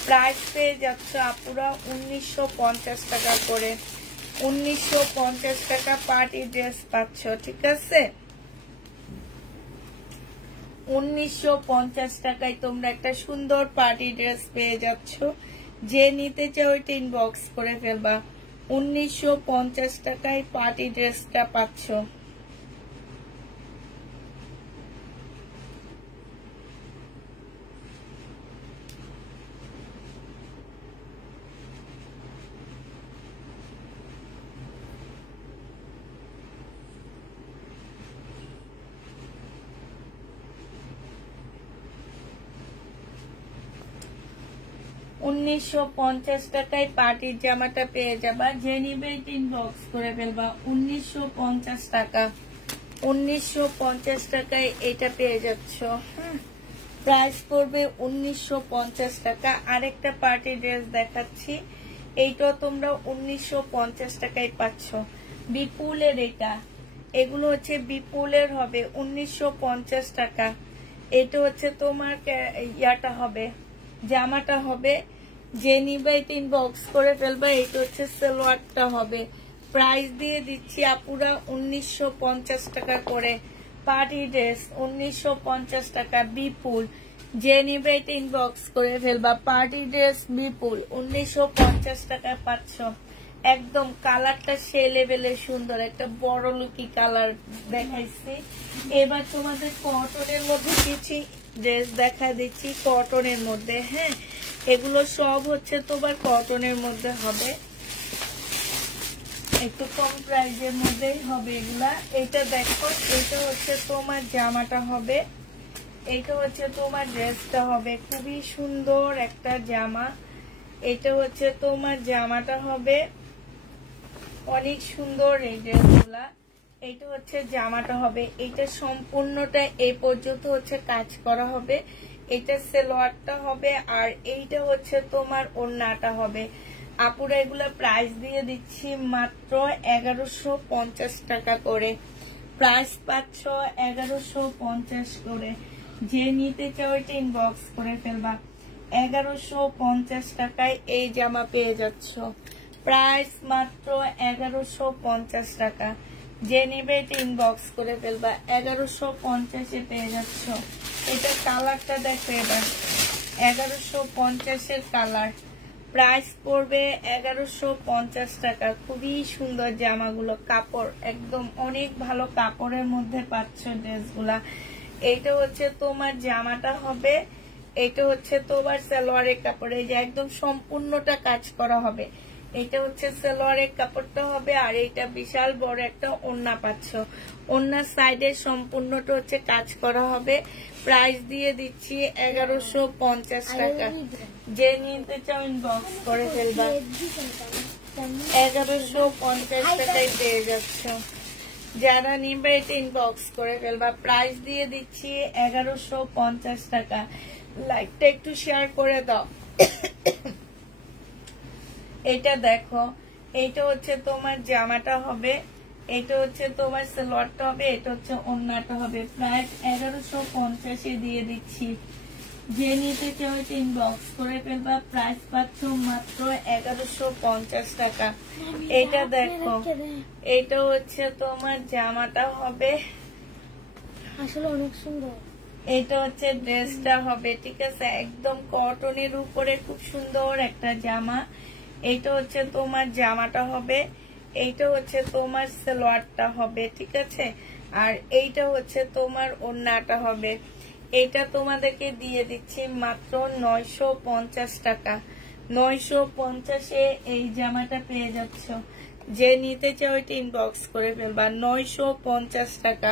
প্রাইস পেয়ে যাচ্ছে আপুরা 1950 টাকা করে। 1950 টাকা পার্টি ড্রেস পাচ্ছ, ঠিক আছে? 1950 টাকায় তোমরা একটা সুন্দর পার্টি ড্রেস পেয়ে যাচ্ছ। যে নিতে চাও এটা ইনবক্স করে ফেলবা। 1950 টাকায় পার্টি ড্রেসটা পাচ্ছ। টাকায় পার্টির জামাটা পেয়ে যাবা। যে নিবে ইনবক্স করে ফেলবা। 1950 টাকা। 1950 টাকায় এটা পেয়ে যাচ্ছ। প্রাইস পড়বে 1950 টাকা। আরেকটা পার্টি ড্রেস দেখাচ্ছি। এইটা তোমরা 1950 টাকায় পাচ্ছ। বিপুলের এটা, এগুলো হচ্ছে বিপুলের হবে 1950 টাকা। এটা হচ্ছে তোমার ইয়াটা হবে, জামাটা হবে। যে নিবে এটা ইনবক্স করে ফেলবা। এটা হচ্ছে সালোয়ারটা হবে। প্রাইস দিয়ে দিচ্ছি আপুরা 1950 টাকা করে। পার্টি ড্রেস 1950 টাকা বিপুল। যে নিবে এটা ইনবক্স করে ফেলবা। পার্টি ড্রেস বিপুল 1950 টাকা পাচ্ছ। একদম কালারটা সে লেভেলের সুন্দর, একটা বড় লুকি কালার দেখাইছি। এবার তোমাদের কটনের মধ্যে কিছু ড্রেস দেখা দিচ্ছি, কটনের মধ্যে। হ্যাঁ, এগুলো সব হচ্ছে তোমার কটনের মধ্যে হবে, একটু কম প্রাইসের মধ্যেই হবে এগুলা। এটা দেখো, এটা হচ্ছে তোমার জামাটা হবে, এটা হচ্ছে তোমার ড্রেসটা হবে। খুবই সুন্দর একটা জামা। এটা হচ্ছে তোমার জামাটা হবে, অনেক সুন্দর এই ড্রেসগুলা। এইটা হচ্ছে জামাটা হবে। এইটা সম্পূর্ণটা এই পর্যন্ত হচ্ছে কাজ করা হবে। এটা সালোয়ারটা হবে, আর এইটা হচ্ছে তোমার ওড়নাটা হবে। আপুরা এগুলা প্রাইস দিয়ে দিচ্ছি মাত্র 1150 টাকা করে। প্রাইস পাচ্ছ 1150 করে। যে নিতে চাও এটা ইনবক্স করে ফেলবা। 1150 টাকায় এই জামা পেয়ে যাচ্ছ। প্রাইস মাত্র 1150 টাকা। যে নিবে এটা ইনবক্স করে ফেলবা। 1150-এ পেয়ে যাচ্ছ। এটা কালারটা দেখো এবার, 1150-এর কালার। প্রাইস পড়বে 1150 টাকা। খুবই সুন্দর জামাগুলো, কাপড় একদম অনেক ভালো কাপড়ের মধ্যে পাচ্ছ ড্রেসগুলা। এইটা হচ্ছে তোমার জামাটা হবে, এটা হচ্ছে তোমার সালোয়ারের কাপড়। এই যে একদম সম্পূর্ণটা কাজ করা হবে। এটা হচ্ছে সালোয়ারের কাপড়টা হবে, আর এইটা বিশাল বড় একটা ওড়না পাচ্ছ। ওড়নার সাইডে সম্পূর্ণটা হচ্ছে কাজ করা হবে। প্রাইস দিয়ে দিচ্ছি 1150 টাকা। যে নিতে চাও ইনবক্স করে ফেলবা। 1150 টাকায় পেয়ে যাচ্ছ। যারা নিবে এটা ইনবক্স করে ফেলবা। প্রাইস দিয়ে দিচ্ছি 1150 টাকা। লাইকটা একটু শেয়ার করে দাও। এটা দেখো, এটা হচ্ছে তোমার জামাটা হবে, এটা হচ্ছে তোমার সালোয়ারটা হবে, এটা হচ্ছে ওড়নাটা হবে। প্রাইস 1150-এ দিয়ে দিচ্ছি। যে নিতে চাও এটা ইনবক্স করে ফেলবা। প্রাইস পাচ্ছ মাত্র 1150 টাকা। এটা দেখো, এটা হচ্ছে তোমার জামাটা হবে, আসলে অনেক সুন্দর। এটা হচ্ছে ড্রেসটা হবে, ঠিক আছে? একদম কটনের উপরে খুব সুন্দর একটা জামা। এটা হচ্ছে তোমার জামাটা হবে, এইটা হচ্ছে তোমার সালোয়ারটা হবে, ঠিক আছে। আর এইটা হচ্ছে তোমার ওড়নাটা হবে। এটা তোমাদেরকে দিয়ে দিচ্ছি মাত্র 950 টাকা। 950-এ এই জামাটা পেয়ে যাচ্ছ। যে নিতে চাও এটা ইনবক্স করে ফেলবা। 950 টাকা,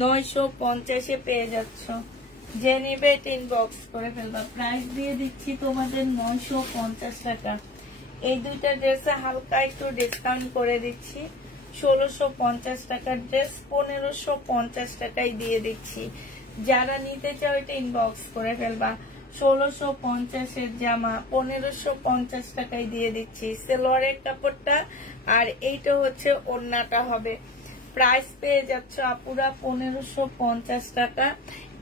950-এ পেয়ে যাচ্ছ। যে নিবে এটা ইনবক্স করে ফেলবা। প্রাইস দিয়ে দিচ্ছি তোমাদের 950 টাকা। এই দুইটা ড্রেসে হালকা একটু ডিসকাউন্ট করে দিচ্ছি। 1650 টাকার ড্রেস 1550 টাকায় দিয়ে দিচ্ছি। যারা নিতে চাও এটা ইনবক্স করে ফেলবা। 1650-এর জামা 1550 টাকায় দিয়ে দিচ্ছি। সালোয়ারের কাপড়টা আর এইটা হচ্ছে ওড়নাটা হবে। প্রাইস পেয়ে যাচ্ছ আপুরা 1550 টাকা।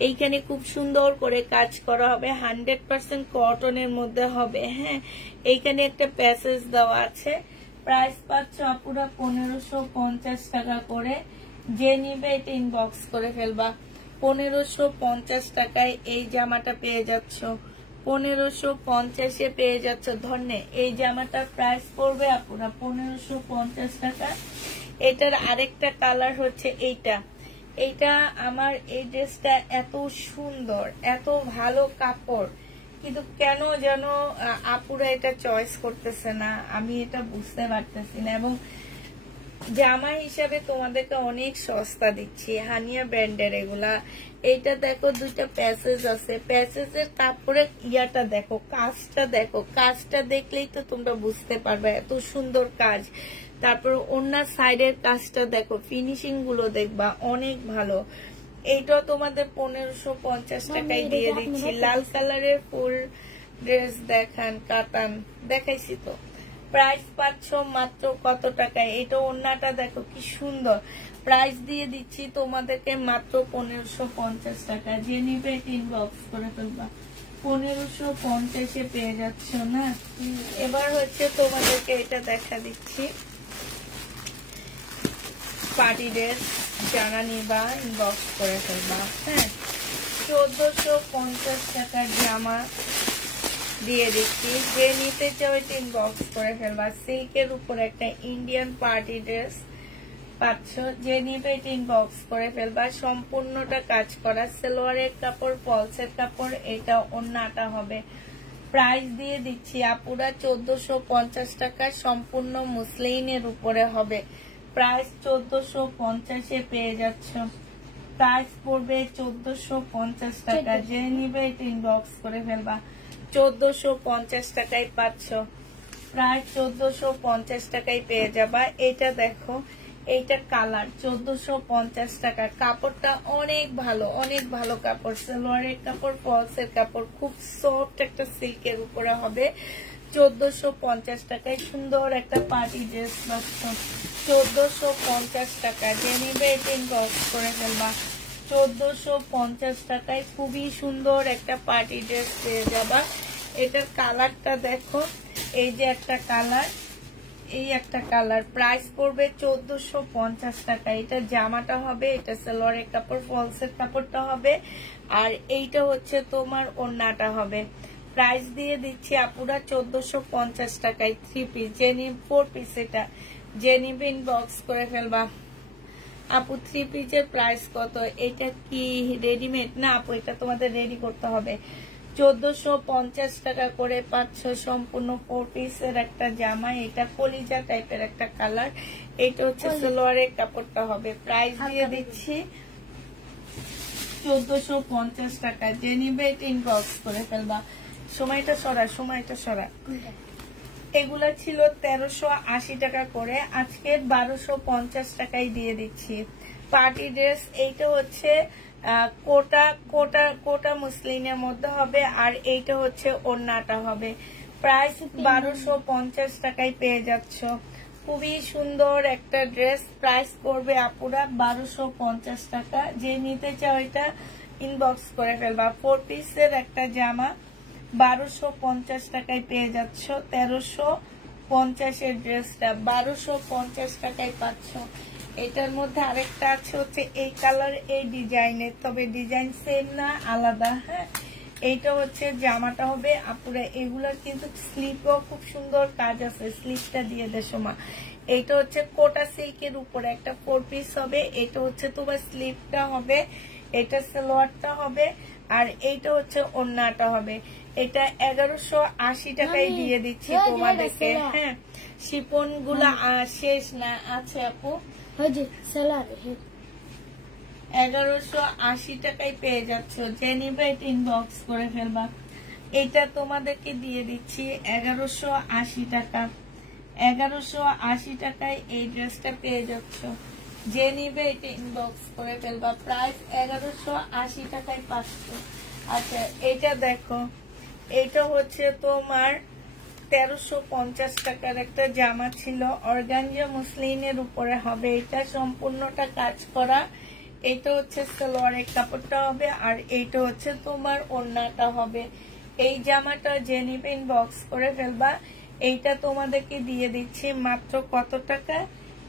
এইখানে খুব সুন্দর করে কাজ করা হবে, 100% কটনের মধ্যে হবে। হ্যাঁ, এইখানে একটা প্যাসেজ দেওয়া আছে। প্রাইস পাচ্ছ আপুরা 1550 টাকা করে। যে নিবে এটা ইনবক্স করে ফেলবা। 1550 টাকায় এই জামাটা পেয়ে যাচ্ছ। 1550-এ পেয়ে যাচ্ছ। ধন্যে এই জামাটার প্রাইস পড়বে আপুরা 1550 টাকা। এটার আরেকটা কালার হচ্ছে এইটা। এইটা আমার এই ড্রেসটা এত সুন্দর, এত ভালো কাপড়, কিন্তু কেন যেন আপুরা এটা চয়েস করতেছে না, আমি এটা বুঝতে পারতেছি না। এবং জামা হিসাবে তোমাদেরকে অনেক সস্তা দিচ্ছি, হানিয়া ব্র্যান্ডের এগুলা। এইটা দেখো দুইটা প্যাসেজ আছে, প্যাসেজের কাপড়ের ইয়াটা দেখো, কাজটা দেখো, কাজটা দেখলেই তো তোমরা বুঝতে পারবে এত সুন্দর কাজ। তারপর অন্য সাইডের কাজটা দেখো, ফিনিশিং গুলো দেখবা অনেক ভালো। এইটাও তোমাদের 1550 টাকায় দিয়ে দিচ্ছি। লাল কালারের ফুল ড্রেস দেখান, কাতান দেখাইছি তো। প্রাইস পাচ্ছ মাত্র কত টাকায়? এটা ওড়নাটা দেখো কি সুন্দর। প্রাইস দিয়ে দিচ্ছি তোমাদেরকে মাত্র 1550 টাকা। যে নিবে ইনবক্স করে ফেলবা। 1550-এ পেয়ে যাচ্ছ না। এবার হচ্ছে তোমাদেরকে এটা দেখা দিচ্ছি পার্টি ড্রেস। যারা নিবা ইনবক্স করে ফেলবা। হ্যাঁ, 1450 টাকার জামা দিয়ে দিচ্ছি। যে নিতে চাও এটা ইনবক্স করে ফেলবা। সিল্কের উপর একটা ইন্ডিয়ান পার্টি ড্রেস পাচ্ছ। যে নিবে এটা ইনবক্স করে ফেলবা। সম্পূর্ণটা কাজ করা, সালোয়ারের কাপড়, পলসের কাপড়, এটা ওড়নাটা হবে। প্রাইস দিয়ে দিচ্ছি আপুরা 1450 টাকা। সম্পূর্ণ মুসলিনের উপরে হবে। প্রাইস 1450-এ পেয়ে যাচ্ছ। প্রাইস পড়বে 1450 টাকা। যে নিবে এটা ইনবক্স করে ফেলবা। 1450 টাকায় পাচ্ছ। প্রায় 1450 টাকায় পেয়ে যাবা। এটা দেখো, এইটা কালার 1450 টাকা। কাপড়টা অনেক ভালো, অনেক ভালো কাপড়। সালোয়ারের কাপড়, ফলসের কাপড়, খুব সফট একটা সিল্কের উপরে হবে। 1450 টাকায় সুন্দর একটা পার্টি ড্রেস পাচ্ছ। 1450 টাকা। যে নিবে এটা ইনবক্স করে ফেলবা। 1450 টাকায় খুবই সুন্দর একটা পার্টি ড্রেস পেয়ে যাবা। এটার কালারটা দেখো, এই যে একটা কালার, এই একটা কালার। প্রাইস পড়বে 1450 টাকা। এটা জামাটা হবে, এটা সালোয়ারের কাপড়, ফলসের কাপড়টা হবে, আর এইটা হচ্ছে তোমার ওড়নাটা হবে। প্রাইস দিয়ে দিচ্ছি আপুরা 1450 টাকায়। 3 পিস, যে নিবে 4 পিস, এটা যে নিবে ইনবক্স করে ফেলবা। আপু 3 পিসের প্রাইস কত? এটা কি রেডিমেড? না আপু, এটা তোমাদের রেডি করতে হবে। 1450 টাকা করে পাচ্ছ সম্পূর্ণ 4 পিসের একটা জামা। এটা কলিজা টাইপের একটা কালার। এটা হচ্ছে সালোয়ারের কাপড়টা হবে। প্রাইস দিয়ে দিচ্ছি 1450 টাকা। যে নিবে এটা ইনবক্স করে ফেলবা। সময়টা সরা, সময়টা সরা। এগুলা ছিল 1380 টাকা করে, আজকে 1250 টাকায় দিয়ে দিচ্ছি। পার্টি ড্রেস এইটা হচ্ছে কোটা কোটা কোটা মুসলিনের মধ্যে হবে, আর এইটা হচ্ছে ওড়নাটা হবে। প্রাইস 1250 টাকায় পেয়ে যাচ্ছ। খুবই সুন্দর একটা ড্রেস। প্রাইস পড়বে আপুরা 1250 টাকা। যে নিতে চাও এটা ইনবক্স করে ফেলবা। 4 পিসের একটা জামা 1250 টাকায় পেয়ে যাচ্ছ। 1350-এর ড্রেসটা 1250 টাকায় পাচ্ছ। এটার মধ্যে আরেকটা আছে হচ্ছে এই কালার, এই ডিজাইনের, তবে ডিজাইন সেম না, আলাদা। হ্যাঁ, এইটা হচ্ছে জামাটা হবে আপুরা। এগুলার কিন্তু স্লিপও খুব সুন্দর কাজ আছে। স্লিপটা দিয়ে দেশো মা। এইটা হচ্ছে কোটা সিল্কের উপরে একটা 4 পিস হবে। এটা হচ্ছে তোমার স্লিভটা হবে, এটা সালোয়ারটা হবে, আর এইটা হচ্ছে ওড়নাটা হবে। এটা 1180 টাকায় দিয়ে দিচ্ছি তোমাদেরকে। হ্যাঁ, শিপন গুলা শেষ না আছে আপু, 1180 টাকায় পেয়ে যাচ্ছ। যে নিবে এটা ইনবক্স করে ফেলবা। এটা তোমাদেরকে দিয়ে দিচ্ছি 1180 টাকা। 1180 টাকায় এই ড্রেসটা পেয়ে যাচ্ছ। যে নিবে এটা ইনবক্স করে ফেলবা। প্রাইস 1180 টাকায় পাচ্ছ। আচ্ছা, এটা দেখো, এটা হচ্ছে তোমার 1350 টাকার একটা জামা ছিল, অর্গানজা মুসলিনের উপরে হবে। এটা সম্পূর্ণটা কাজ করা। এটা হচ্ছে সালোয়ারের কাপড়টা হবে, আর এইটা হচ্ছে তোমার ওড়নাটা হবে। এই জামাটা যে নিবে ইনবক্স করে ফেলবা। এইটা তোমাদেরকে দিয়ে দিচ্ছি মাত্র কত টাকা?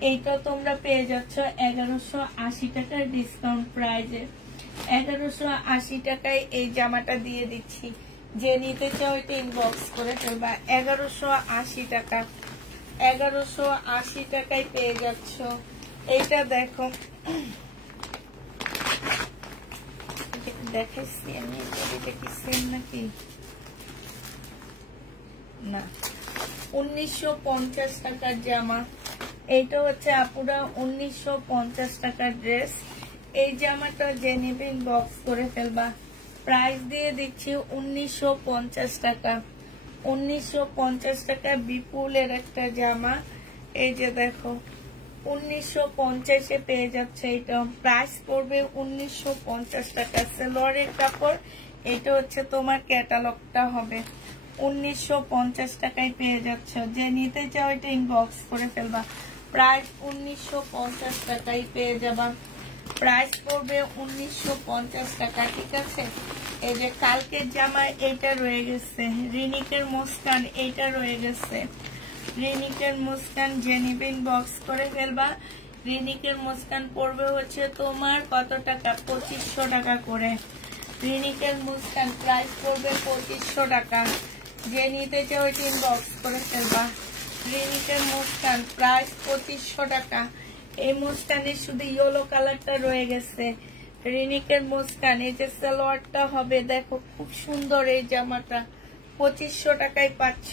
এইটা তোমরা পেয়ে যাচ্ছ 1180 টাকার ডিসকাউন্ট প্রাইজে। 1180 টাকায় এই জামাটা দিয়ে দিচ্ছি। যে নিতে চাও এটা ইনবক্স করে ফেলবা। 1180 টাকা, 1180 টাকায় পেয়ে যাচ্ছ। এইটা দেখো, দেখাচ্ছি আমি, এটা কি সেম নাকি না। 1950 টাকার জামা। এইটা হচ্ছে আপুরা 1950 টাকার ড্রেস। এই জামাটা যে নিবে ইনবক্স করে ফেলবা। প্রাইস দিয়ে দিচ্ছি 1950 টাকা। 1950 টাকা বিপুলের একটা জামা। এই যে দেখো, 1950-এ পেয়ে যাচ্ছে। এটা প্রাইস পড়বে 1950 টাকা। সালোয়ারের কাপড়। এটা হচ্ছে তোমার ক্যাটালগটা হবে। 1950 টাকায় পেয়ে যাচ্ছ। যে নিতে চাও এটা ইনবক্স করে ফেলবা। প্রাইস 1950 টাকায় পেয়ে যাবা। প্রাইস পড়বে 1950 টাকা। ঠিক আছে, এই যে কালকের জামা এইটা রয়ে গেছে, রিনিকের মুস্কান এইটা রয়ে গেছে। রিনিকের মুস্কান যে নিবে ইনবক্স করে ফেলবা। রিনিকের মুস্কান পড়বে হচ্ছে তোমার কত টাকা? 2500 টাকা করে। রিনিকের মুস্কান প্রাইস পড়বে 2500 টাকা। যে নিতে চাও ওইটা ইনবক্স করে ফেলবা। রিনিকের মুস্কান প্রাইস 2500 টাকা। এই মুস্কানের শুধু ইয়েলো কালারটা রয়ে গেছে। রিনিকের মুস্কান, এই যে সালোয়ারটা হবে, দেখো খুব সুন্দর এই জামাটা। 2500 টাকায় পাচ্ছ।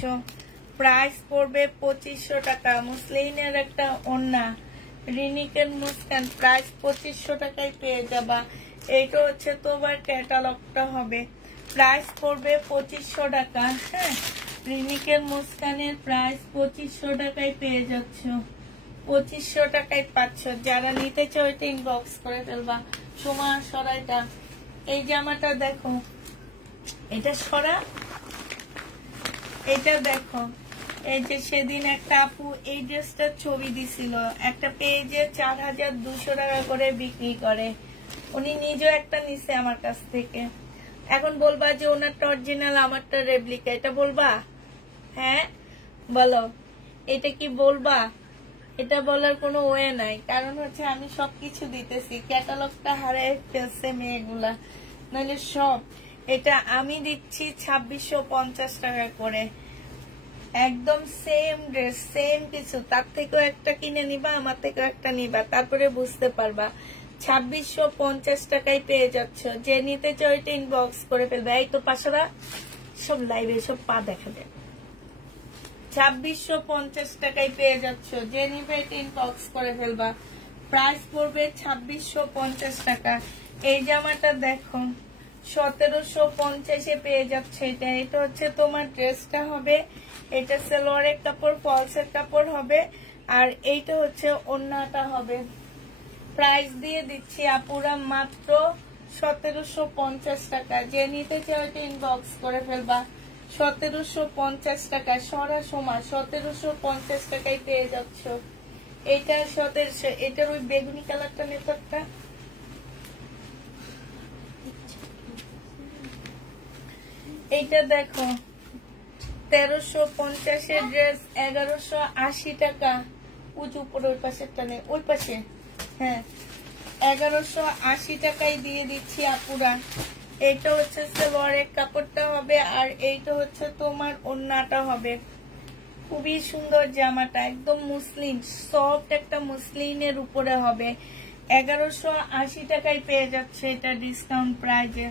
প্রাইস পড়বে 2500 টাকা। মুসলিনের একটা ওড়না, রিনিকের মুস্কান, প্রাইস 2500 টাকায় পেয়ে যাবা। এইটা হচ্ছে তোমার ক্যাটালগটা হবে। প্রাইস পড়বে 2500 টাকা। হ্যাঁ, রিনিকের মুস্কানের প্রাইস 2500 টাকায় পেয়ে যাচ্ছ। 2500 টাকায় পাচ্ছ। যারা নিতে চাও এটা ইনবক্স করে ফেলবা। সোমা সরাইটা, এই জামাটা দেখো, এটা সরা, এটা দেখো। এই যে সেদিন একটা আপু এই ড্রেসটার ছবি দিছিল, একটা পেজে 4200 টাকা করে বিক্রি করে। উনি নিজেও একটা নিছে আমার কাছ থেকে। এখন বলবা যে ওনারটা অরিজিনাল, আমারটা রেপ্লিকা, এটা বলবা? হ্যাঁ বলো, এটা কি বলবা? এটা বলার কোনো ওয়ে নাই, কারণ হচ্ছে আমি সবকিছু দিতেছি। ক্যাটালগটা হারাই ফেলছে মেয়েগুলা, নাহলে সব। এটা আমি দিচ্ছি 2650 টাকা করে। একদম সেম ড্রেস, সেম কিছু। তার থেকেও একটা কিনে নিবা, আমার থেকেও একটা নিবা, তারপরে বুঝতে পারবা। 2650 টাকায় পেয়ে যাচ্ছ। যে নিতে চাও এটা ইনবক্স করে ফেলবে। এই তো পাশারা সব লাইভে সব পা দেখা যায়। 2650 টাকায় পেয়ে যাচ্ছ। যে নিবে এটা ইনবক্স করে ফেলবা। প্রাইস পড়বে 2650 টাকা। এই জামাটা দেখো, 1750-এ পেয়ে যাচ্ছে। এটা এটা হচ্ছে তোমার ড্রেসটা হবে। এটা সালোয়ারের কাপড়, ফলসের কাপড় হবে, আর এইটা হচ্ছে ওড়নাটা হবে। প্রাইস দিয়ে দিচ্ছি আপুরা মাত্র 1750 টাকা। যে নিতে চাও এটা ইনবক্স করে ফেলবা। 1750 টাকা সরা সময় 1750 টাকায় পেয়ে যাচ্ছ। এটা 1700, এটার ওই বেগুনি কালারটা নেতারটা, এইটা দেখো 1350-এর ড্রেস 1180 টাকা। উঁচু উপরে ওই পাশেরটা নেই, ওই পাশে। হ্যাঁ, 1180 টাকায় দিয়ে দিচ্ছি আপুরা। এইটা হচ্ছে সালোয়ারের কাপড়টা হবে, আর এইটা হচ্ছে তোমার ওড়নাটা হবে। খুবই সুন্দর জামাটা, একদম মুসলিন, সফট একটা মুসলিনের উপরে হবে। 1180 টাকায় পেয়ে যাচ্ছে এটা ডিসকাউন্ট প্রাইজে।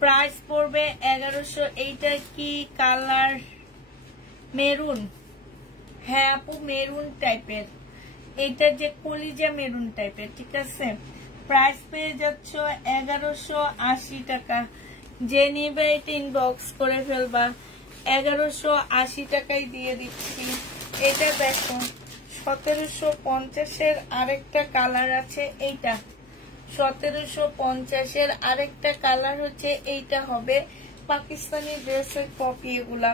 প্রাইস পড়বে 1100। এইটা কি কালার? মেরুন। হ্যাঁ আপু মেরুন টাইপের, এটা যে কলিজা মেরুন টাইপের, ঠিক আছে। প্রাইস পেয়ে যাচ্ছ 1180 টাকা। যে নিবে এটা ইনবক্স করে ফেলবা। 1180 টাকায় দিয়ে দিচ্ছি। এটা দেখো 1750-এর আরেকটা কালার আছে। এইটা 1750-এর আরেকটা কালার হচ্ছে এইটা, হবে পাকিস্তানি ড্রেসের কপি। এগুলা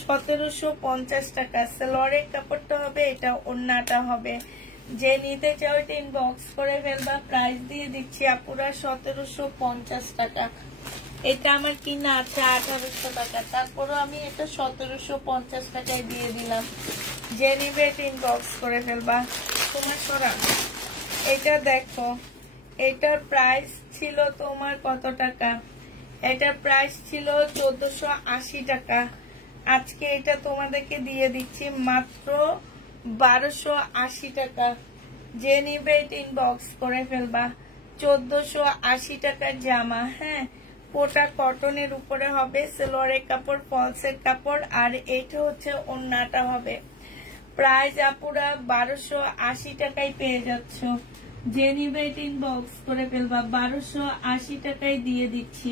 1750 টাকা। সালোয়ারের কাপড়টা হবে এটা, ওড়নাটা হবে। যে নিতে চাও এটা ইনবক্স করে ফেলবা। প্রাইস দিয়ে দিচ্ছি আপুরা 1750 টাকা। এটা আমার কিনা আছে 1800 টাকা, তারপরও আমি এটা 1750 টাকায় দিয়ে দিলাম। যে নিবে এটা ইনবক্স করে ফেলবা। তোমার সরা এটা দেখো, এটার প্রাইস ছিল তোমার কত টাকা? এটার প্রাইস ছিল 1480 টাকা। আজকে এটা তোমাদেরকে দিয়ে দিচ্ছি মাত্র 1280 টাকা। যে নিবে এটা ইনবক্স করে ফেলবা। 1480 টাকার জামা। হ্যাঁ, কোটা কটনের উপরে হবে, সালোয়ারের কাপড়, ফলসের কাপড়, আর এইটা হচ্ছে ওড়নাটা হবে। প্রাইস আপুরা 1280 টাকায় পেয়ে যাচ্ছ। যে নিবে এটা ইনবক্স করে ফেলবা। 1280 টাকায় দিয়ে দিচ্ছি।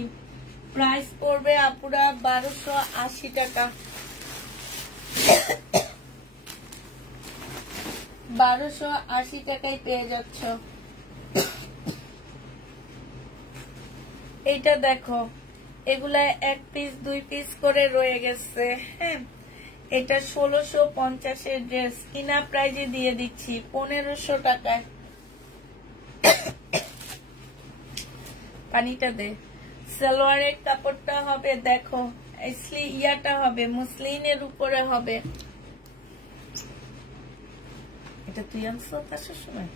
প্রাইস পড়বে আপুরা 1280 টাকা। 1280 টাকায় পেয়ে যাচ্ছ। এইটা দেখো, এগুলা 1 পিস 2 পিস করে রয়ে গেছে। হ্যাঁ, এটা 1650-এর ড্রেস, কিনা প্রাইজে দিয়ে দিচ্ছি 1500 টাকায়। পানিটা দে। সালোয়ারের কাপড়টা হবে দেখো, ইয়াটা হবে মুসলিনের উপরে হবে। এটা তুই আনছো আসার সময়?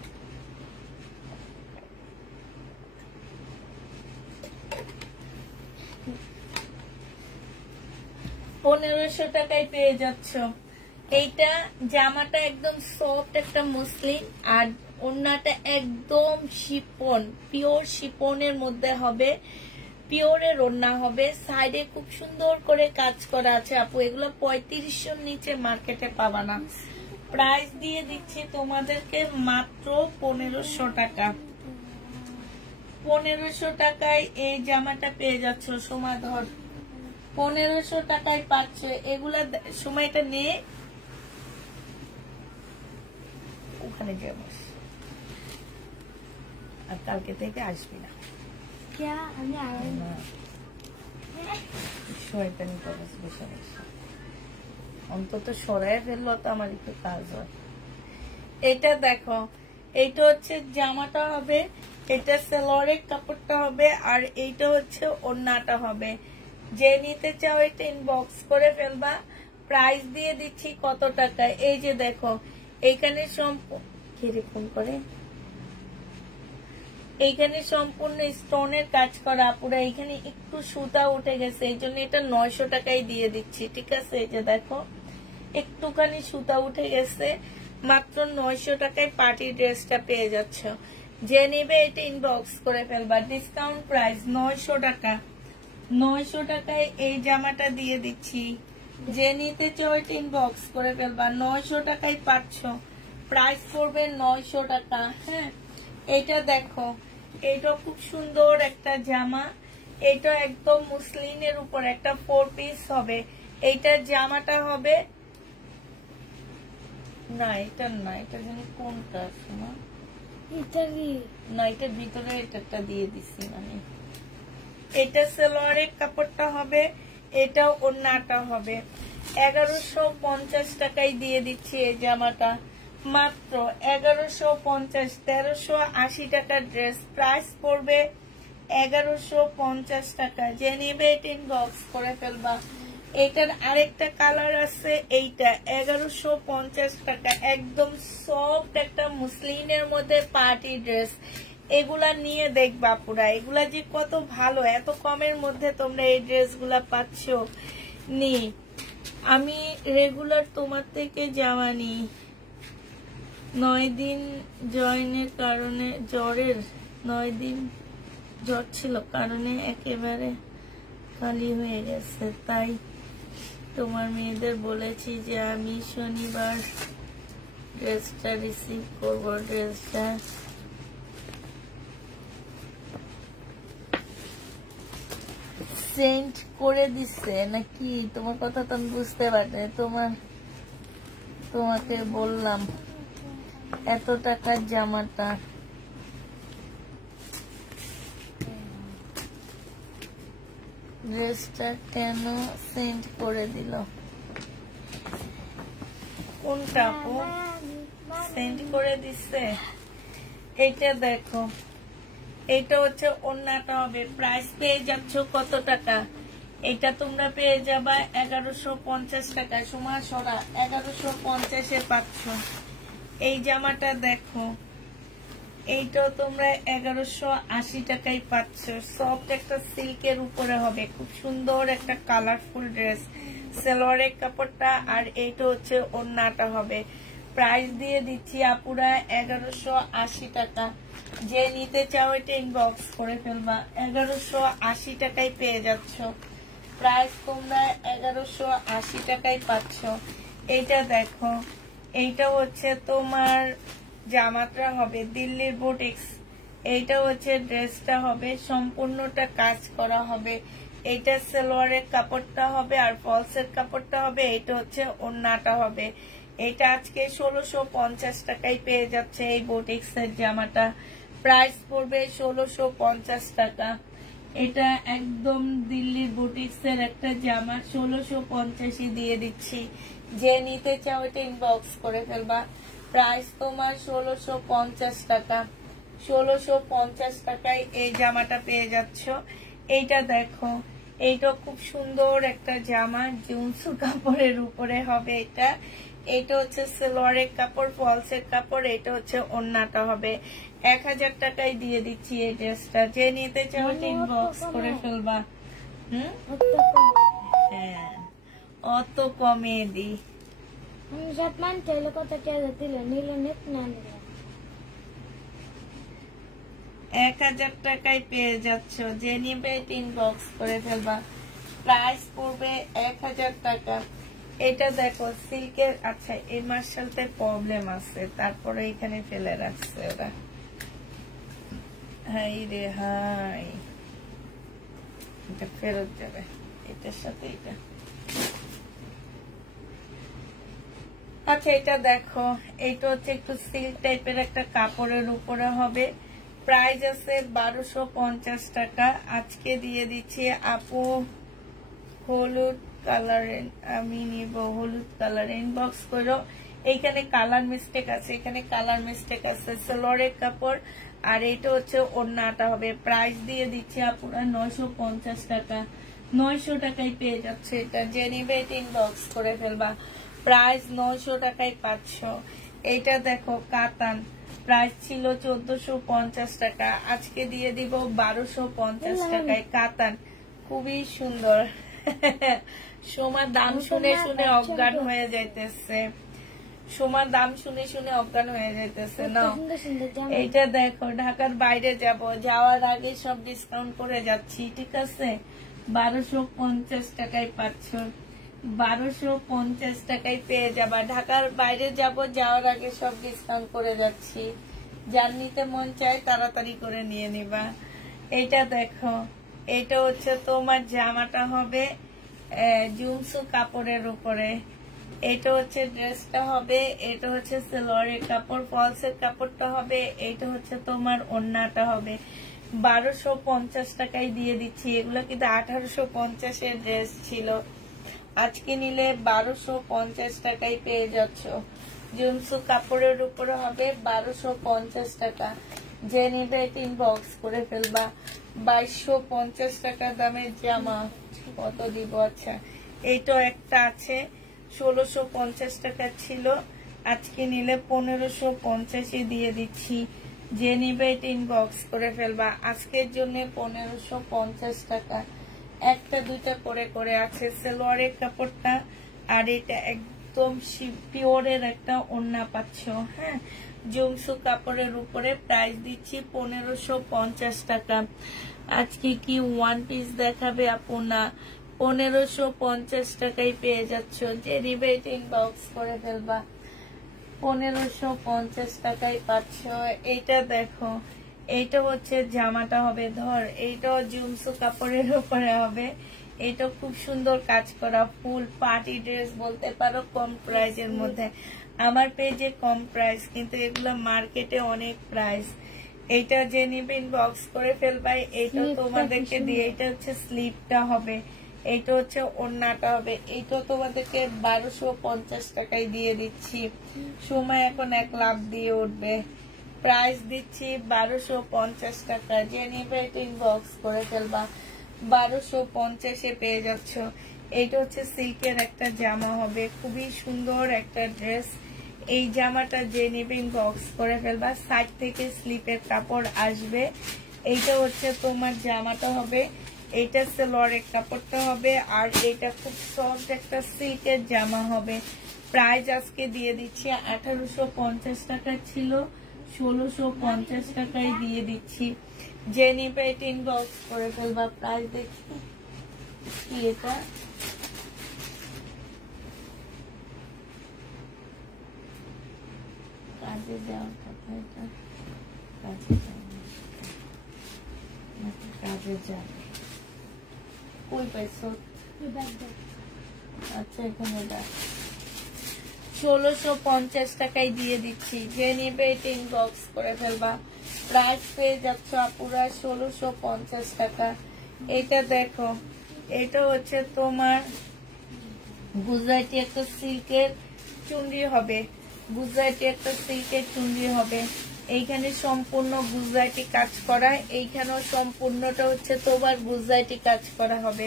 1500 টাকায় পেয়ে যাচ্ছ। এইটা জামাটা একদম সফট একটা মুসলিন, আর ওড়নাটা একদম শিপন, পিওর শিপনের মধ্যে হবে, পিওরের ওড়না হবে। সাইডে খুব সুন্দর করে কাজ করা আছে আপু। এগুলো 3500-র নিচে মার্কেটে পাবা না। প্রাইস দিয়ে দিচ্ছি তোমাদেরকে মাত্র 1500 টাকা। 1500 টাকায় এই জামাটা পেয়ে যাচ্ছ। সময় ধর 1500 টাকায় পাচ্ছে এগুলা। সময়টা নিয়ে ওখানে যাবো, আর কালকে থেকে আসবি না। অন্তত সরাই ফেললো তো আমার একটু কাজ হয়। এটা দেখো, এইটা হচ্ছে জামাটা হবে, এটা সালোয়ারের কাপড়টা হবে, আর এইটা হচ্ছে ওড়নাটা হবে। যে নিতে চাও এটা ইনবক্স করে ফেলবা। প্রাইস দিয়ে দিচ্ছি কত টাকায়। এই যে দেখো, এইখানে কিরকম করে, এইখানে সম্পূর্ণ স্টোনের কাজ করা পুরো। এইখানে একটু সুতা উঠে গেছে, এই জন্য এটা 900 টাকায় দিয়ে দিচ্ছি, ঠিক আছে। এই যে দেখো, একটুখানি সুতা উঠে গেছে, মাত্র 900 টাকায় পার্টি ড্রেসটা পেয়ে যাচ্ছ। যে নিবে এটা ইনবক্স করে ফেলবা। ডিসকাউন্ট প্রাইস 900 টাকা। 900 টাকায় এই জামাটা দিয়ে দিচ্ছি। যে নিতে চাও এটা ইনবক্স করে ফেলবা। 900 টাকায় পাচ্ছ। প্রাইস পড়বে 900 টাকা। হ্যাঁ, এটা দেখো, এটা খুব সুন্দর একটা জামা। এটা একদম মুসলিনের উপর একটা 4 পিস হবে। এইটা জামাটা হবে না, এটা না, এটা জানি কোনটা আছে না, না এটার ভিতরে এটা দিয়ে দিচ্ছি আমি। এটা সালোয়ারের কাপড়টা হবে, এটা ওড়নাটা হবে। 1150 টাকায় দিয়ে দিচ্ছি এই জামাটা। মাত্র 1150। 1380 টাকার ড্রেস। প্রাইস পড়বে 1150 টাকা। যে নিবে এটা ইনবক্স করে ফেলবা। এটার আরেকটা কালার আছে, এইটা 1150 টাকা। একদম সফট একটা মুসলিনের মধ্যে পার্টি ড্রেস। এগুলা নিয়ে দেখবা পুরা, এগুলা যে কত ভালো, এত কমের মধ্যে তোমরা এই ড্রেসগুলা পাচ্ছ। নি আমি রেগুলার তোমার থেকে জামা নিই, 9 দিন জয়েনের কারণে, জ্বরের 9 দিন জ্বর ছিল কারণে একেবারে খালি হয়ে গেছে। তাই তোমার মেয়েদের বলেছি যে আমি শনিবার ড্রেসটা রিসিভ করবো। ড্রেসটা সেন্ড করে দিচ্ছে নাকি? তোমার কথা তো আমি বুঝতে পারি। তোমাকে বললাম এত টাকার জামাটা ড্রেসটা কেন সেন্ড করে দিল? কোনটা আপু সেন্ড করে দিচ্ছে? এইটা দেখো, এইটা হচ্ছে ওড়নাটা হবে। প্রাইস পেয়ে যাচ্ছ কত টাকা? এটা তোমরা পেয়ে যাবা 1150 টাকা। সময় সরা 1150-এ পাচ্ছ। এই জামাটা দেখো, এইটাও তোমরা 1180 টাকায় পাচ্ছ। সফট একটা সিল্কের উপরে হবে, খুব সুন্দর একটা কালারফুল ড্রেস। সালোয়ারের কাপড়টা আর এইটা হচ্ছে ওড়নাটা হবে। প্রাইস দিয়ে দিচ্ছি আপুরা 1180 টাকা। যে নিতে চাও এটা ইনবক্স করে ফেলবা। 1180 টাকায় পেয়ে যাচ্ছ। প্রাইস তোমরা 1180 টাকায় পাচ্ছ। এইটা দেখো, এইটা হচ্ছে তোমার জামাটা হবে দিল্লির বুটিক্স। এইটা হচ্ছে ড্রেসটা হবে, সম্পূর্ণটা কাজ করা হবে। এইটা সালোয়ারের কাপড়টা হবে আর ফলসের কাপড়টা হবে। এইটা হচ্ছে ওড়নাটা হবে। এটা আজকে 1650 টাকায় পেয়ে যাচ্ছে এই বুটিক্স এর জামাটা। প্রাইস পড়বে 1650 টাকা। এটা একদম দিল্লির বুটিক্স এর একটা জামা, 1650 দিয়ে দিচ্ছি। যে নিতে চাও এটা ইনবক্স করে ফেলবা। প্রাইস তোমার 1650 টাকা। 1650 টাকায় এই জামাটা পেয়ে যাচ্ছ। এইটা দেখো, এইটা খুব সুন্দর একটা জামা, জুমসু কাপড়ের উপরে হবে। এটা হচ্ছে সালোয়ারের কাপড়, ফলসের কাপড়। এটা হচ্ছে ওড়নাটা হবে। 1000 টাকায় দিয়ে দিচ্ছি এই ড্রেসটা। যে নিতে চাও ইনবক্স করে ফেলবা। হ্যাঁ, অত কমে দি। 1000 টাকায় পেয়ে যাচ্ছ। যে নিবে ইনবক্স করে ফেলবা। প্রাইস পড়বে 1000 টাকা। এটা দেখো সিল্কের। আচ্ছা, এই মার্শালতে প্রবলেম আছে, তারপরে এখানে ফেলে রাখছে ওরা। হাই রে হাই, এটা ফেরত যাবে। এটার সাথে এটা। আচ্ছা, এটা দেখো, এটা হচ্ছে একটু সিল্ক টাইপের একটা কাপড়ের উপরে হবে। প্রাইস আছে 1250 টাকা। আজকে দিয়ে দিচ্ছি আপু হলুদ কালারের। আমি নিব হলুদ কালার। ইনবক্স করো। এইখানে কালার মিস্টেক আছে, এখানে কালার মিস্টেক আছে। সালোয়ারের কাপড় আর এটা হচ্ছে ওড়নাটা হবে। প্রাইস দিয়ে দিচ্ছি আপুরা 950 টাকা। 900 টাকায় পেয়ে যাচ্ছে এটা। যে নিবে এটা ইনবক্স করে ফেলবা। প্রাইস 900 টাকায় পাচ্ছ। এইটা দেখো কাতান, প্রাইস ছিল 1450 টাকা। আজকে দিয়ে দিব 1250 টাকায়। কাতান খুবই সুন্দর। সোমার দাম শুনে শুনে অজ্ঞান হয়ে যাইতেছে। সোমার দাম শুনে শুনে অজ্ঞান হয়ে যাইতেছে। না, এইটা দেখো, ঢাকার বাইরে যাব, যাওয়ার আগে সব ডিসকাউন্ট করে যাচ্ছি, ঠিক আছে? 1250 টাকায় পাচ্ছ। 1250 টাকায় পেয়ে যাবা। ঢাকার বাইরে যাব, যাওয়ার আগে সব ডিসকাউন্ট করে যাচ্ছি। যার নিতে মন চায় তাড়াতাড়ি করে নিয়ে নিবা। এটা দেখো, এটা হচ্ছে তোমার জামাটা হবে জুমসু কাপড়ের উপরে। এটা হচ্ছে ড্রেসটা হবে। এটা হচ্ছে সালোয়ারের কাপড়, ফলসের কাপড়টা হবে। এটা হচ্ছে তোমার ওড়নাটা হবে। 1250 টাকায় দিয়ে দিচ্ছি। এগুলো কিন্তু 1850-এর ড্রেস ছিল। আজকে নিলে 1250 টাকায় পেয়ে যাচ্ছ। জুমসু কাপড়ের উপরে হবে, 1250 টাকা। যে নিবে এটা ইনবক্স করে ফেলবা। 2250 টাকা দামের জামা কত দিব? আচ্ছা, এইটা একটা আছে, 1650 টাকা ছিল। আজকে নিলে 1550 দিয়ে দিচ্ছি। যে নিবে এটা ইনবক্স করে ফেলবা। আজকের জন্য 1550 টাকা। একটা দুইটা করে করে আছে। সালোয়ারের কাপড়টা আর এটা একদম পিওরের একটা ওড়না পাচ্ছ। হ্যাঁ, জুমসু কাপড়ের উপরে প্রাইস দিচ্ছি 1550 টাকা। আজকে কি ওয়ান পিস দেখাবে আপু? না, 1550 টাকায় পেয়ে যাচ্ছ। যে নিবে ইনবক্স করে ফেলবা, 1550 টাকায় পাচ্ছ। এইটা দেখো, এইটা হচ্ছে জামাটা হবে ধর, এইটাও জুমসু কাপড়ের উপরে হবে। এটা খুব সুন্দর কাজ করা ফুল পার্টি ড্রেস বলতে পারো, কম প্রাইসের মধ্যে। আমার পেজে কম প্রাইস, কিন্তু এগুলো মার্কেটে অনেক প্রাইস। এইটা যে নিবে ইনবক্স করে ফেলবাই। এইটা তোমাদেরকে দিয়ে, এটা হচ্ছে স্লিপটা হবে, এইটা হচ্ছে ওড়নাটা হবে। এইটা তোমাদেরকে 1250 টাকায় দিয়ে দিচ্ছি। সময় এখন 1 লাখ দিয়ে উঠবে। প্রাইস দিচ্ছি 1250 টাকা। যে নিবে এটা ইনবক্স করে ফেলবা, 1250-এ পেয়ে যাচ্ছ। এইটা হচ্ছে সিল্কের একটা জামা হবে, খুবই সুন্দর একটা ড্রেস। এই জামাটা যে নিবে ইনবক্স করে ফেলবা। সাইড থেকে স্লিপের কাপড় আসবে। এইটা হচ্ছে তোমার জামাটা হবে, এইটা সালোয়ারের কাপড়টা হবে, আর এইটা খুব সফট একটা সিল্কের জামা হবে। প্রাইস আজকে দিয়ে দিচ্ছি 1850 টাকা ছিল, 1650 টাকায় দিয়ে দিচ্ছি। যে নিবে এটা ইনবক্স করে ফেলবা। প্রাইস দেখি কি, এটা কাজে যাওয়ার কথা, এটা কাজে যাবে। কই পাইছো? আচ্ছা, এখানে 1650 টাকায় দিয়ে দিচ্ছি। যে নিবে এটা ইনবক্স করে ফেলবা। প্রাইস পেয়ে যাচ্ছ আপুরা 1650 টাকা। এটা দেখো, এটা হচ্ছে তোমার গুজরাটি একটা সিল্কের চুনরি হবে, গুজরাটি একটা সিল্কের চুনরি হবে। এইখানে সম্পূর্ণ গুজরাটি কাজ করা, এইখানেও সম্পূর্ণটা হচ্ছে তোমার গুজরাটি কাজ করা হবে।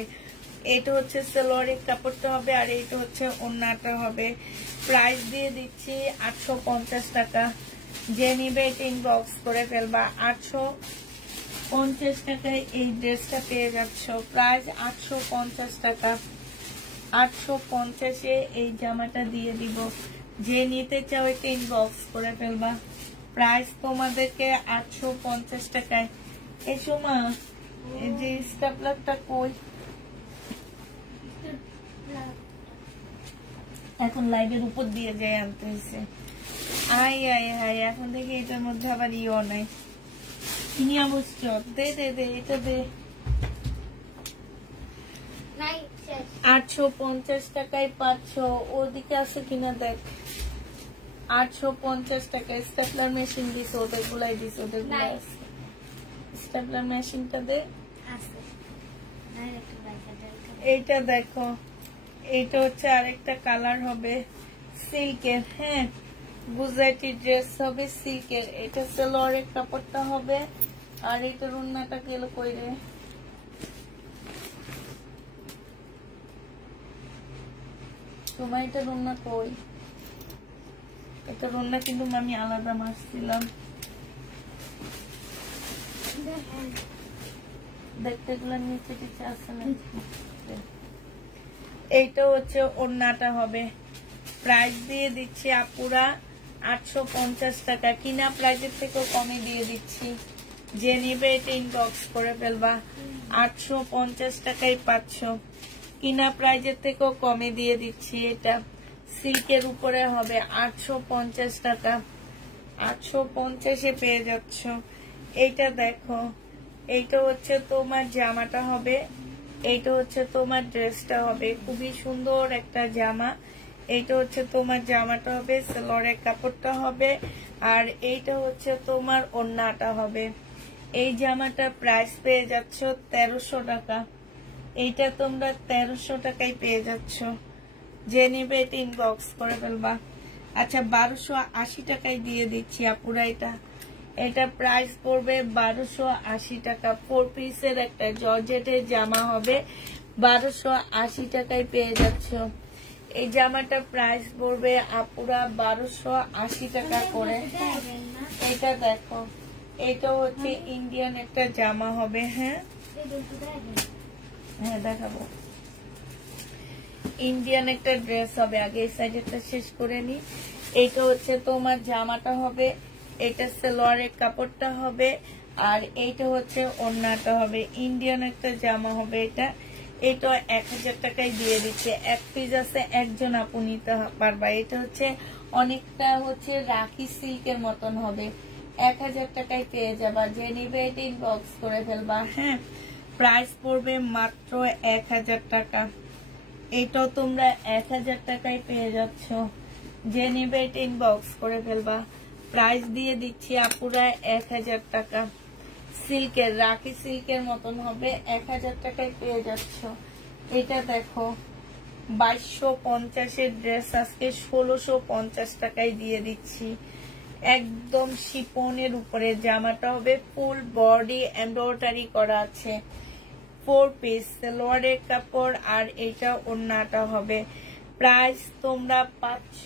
এটা হচ্ছে সালোয়ারের কাপড়টা হবে, আর এইটা হচ্ছে ওড়নাটা হবে। প্রাইস দিয়ে দিচ্ছি 850 টাকা। যে নিবে এটা ইনবক্স করে ফেলবা। 850 টাকায় এই ড্রেসটা পেয়ে যাচ্ছ। প্রাইস 850 টাকা। 850-এ এই জামাটা দিয়ে দিব। যে নিতে চাও এটা ইনবক্স করে ফেলবা। প্রাইস তোমাদেরকে 850 টাকায়। এই সময় এই যে স্টেপলারটা কই? এখন লাইভের উপর দিয়ে যায় আনতে হয়েছে। আই আই হাই, এখন দেখি এটার মধ্যে আবার ইও নাই। কিনিয়া বসছ, দে দে দে, এটা দে। 850 টাকায় পাচ্ছ। ওদিকে আছে কিনা দেখ। 850 টাকায় স্টেপলার মেশিন দিস, ওদের গুলাই দিস, ওদের গুলাই আছে। স্টেপলার মেশিনটা দে। এইটা দেখো, এইটা হচ্ছে আরেকটা কালার হবে সিল্কের। হ্যাঁ, গুজরাটি ড্রেস হবে সিল্কের। এটা সালোয়ারের কাপড়টা হবে, আর এটার ওড়নাটা গেল কই রে? তোমার এটার ওড়না কই? এটার ওড়না কিন্তু আমি আলাদা মারছিলাম। দেখতে গুলো নিচে টিচে আছে না। এইটা হচ্ছে ওড়নাটা হবে। প্রাইস দিয়ে দিচ্ছি আপুরা 850 টাকা। কিনা প্রাইসের থেকেও কমে দিয়ে দিচ্ছি। যে নিবে এটা ইনবক্স করে ফেলবা। 850 টাকায় পাচ্ছ। কিনা প্রাইসের থেকেও কমে দিয়ে দিচ্ছি। এটা সিল্কের উপরে হবে 850 টাকা। 850-এ পেয়ে যাচ্ছ। এইটা দেখো, এইটা হচ্ছে তোমার জামাটা হবে, এইটা হচ্ছে তোমার ড্রেসটা হবে। খুবই সুন্দর একটা জামা। এইটা হচ্ছে তোমার জামাটা হবে, সালোয়ারের কাপড়টা হবে, আর এইটা হচ্ছে তোমার ওড়নাটা হবে। এই জামাটা প্রাইস পেয়ে যাচ্ছ 1300 টাকা। এইটা তোমরা 1300 টাকায় পেয়ে যাচ্ছ। যে নিবে এটা ইনবক্স করে ফেলবা। আচ্ছা, 1280 টাকায় দিয়ে দিচ্ছি আপুরা। এটা প্রাইস পড়বে 1280 টাকা। 4 পিসের একটা জর্জেটের জামা হবে, 1280 টাকায় পেয়ে যাচ্ছ। এই জামাটা প্রাইস পড়বে আপুরা 1280 টাকা করে। এটা দেখো, এটা হচ্ছে ইন্ডিয়ান একটা জামা হবে। হ্যাঁ হ্যাঁ, দেখাবো। ইন্ডিয়ান একটা ড্রেস হবে। আগে এই সাইডেরটা শেষ করে নি। এইটা হচ্ছে তোমার জামাটা হবে, এটা সালোয়ারের কাপড়টা হবে, আর এইটা হচ্ছে ওড়নাটা হবে। ইন্ডিয়ান একটা জামা হবে এটা। এটা 1000 টাকায় দিয়ে দিচ্ছে। এক পিস আছে, একজন আপু নিতে পারবা। এটা হচ্ছে অনেকটা হচ্ছে রাখি সিল্কের মতন হবে। 1000 টাকায় পেয়ে যাবা। যে নিবে এটা ইনবক্স করে ফেলবা। হ্যাঁ, প্রাইস পড়বে মাত্র 1000 টাকা। এটাও তোমরা 1000 টাকায় পেয়ে যাচ্ছ। যে নিবে এটা ইনবক্স করে ফেলবা। প্রাইস দিয়ে দিচ্ছি আপুরা 1000 টাকা। সিল্কের, রাখি সিল্কের মতন হবে। 1000 টাকায় পেয়ে যাচ্ছ। এটা দেখো 2250 এর ড্রেস আজকে 1650 টাকায় দিয়ে দিচ্ছি। একদম শিপনের উপরে জামাটা হবে, ফুল বডি এমব্রয়ডারি করা আছে। 4 পিস সালোয়ারের কাপড়, আর এটা ওড়নাটা হবে। প্রাইস তোমরা পাচ্ছ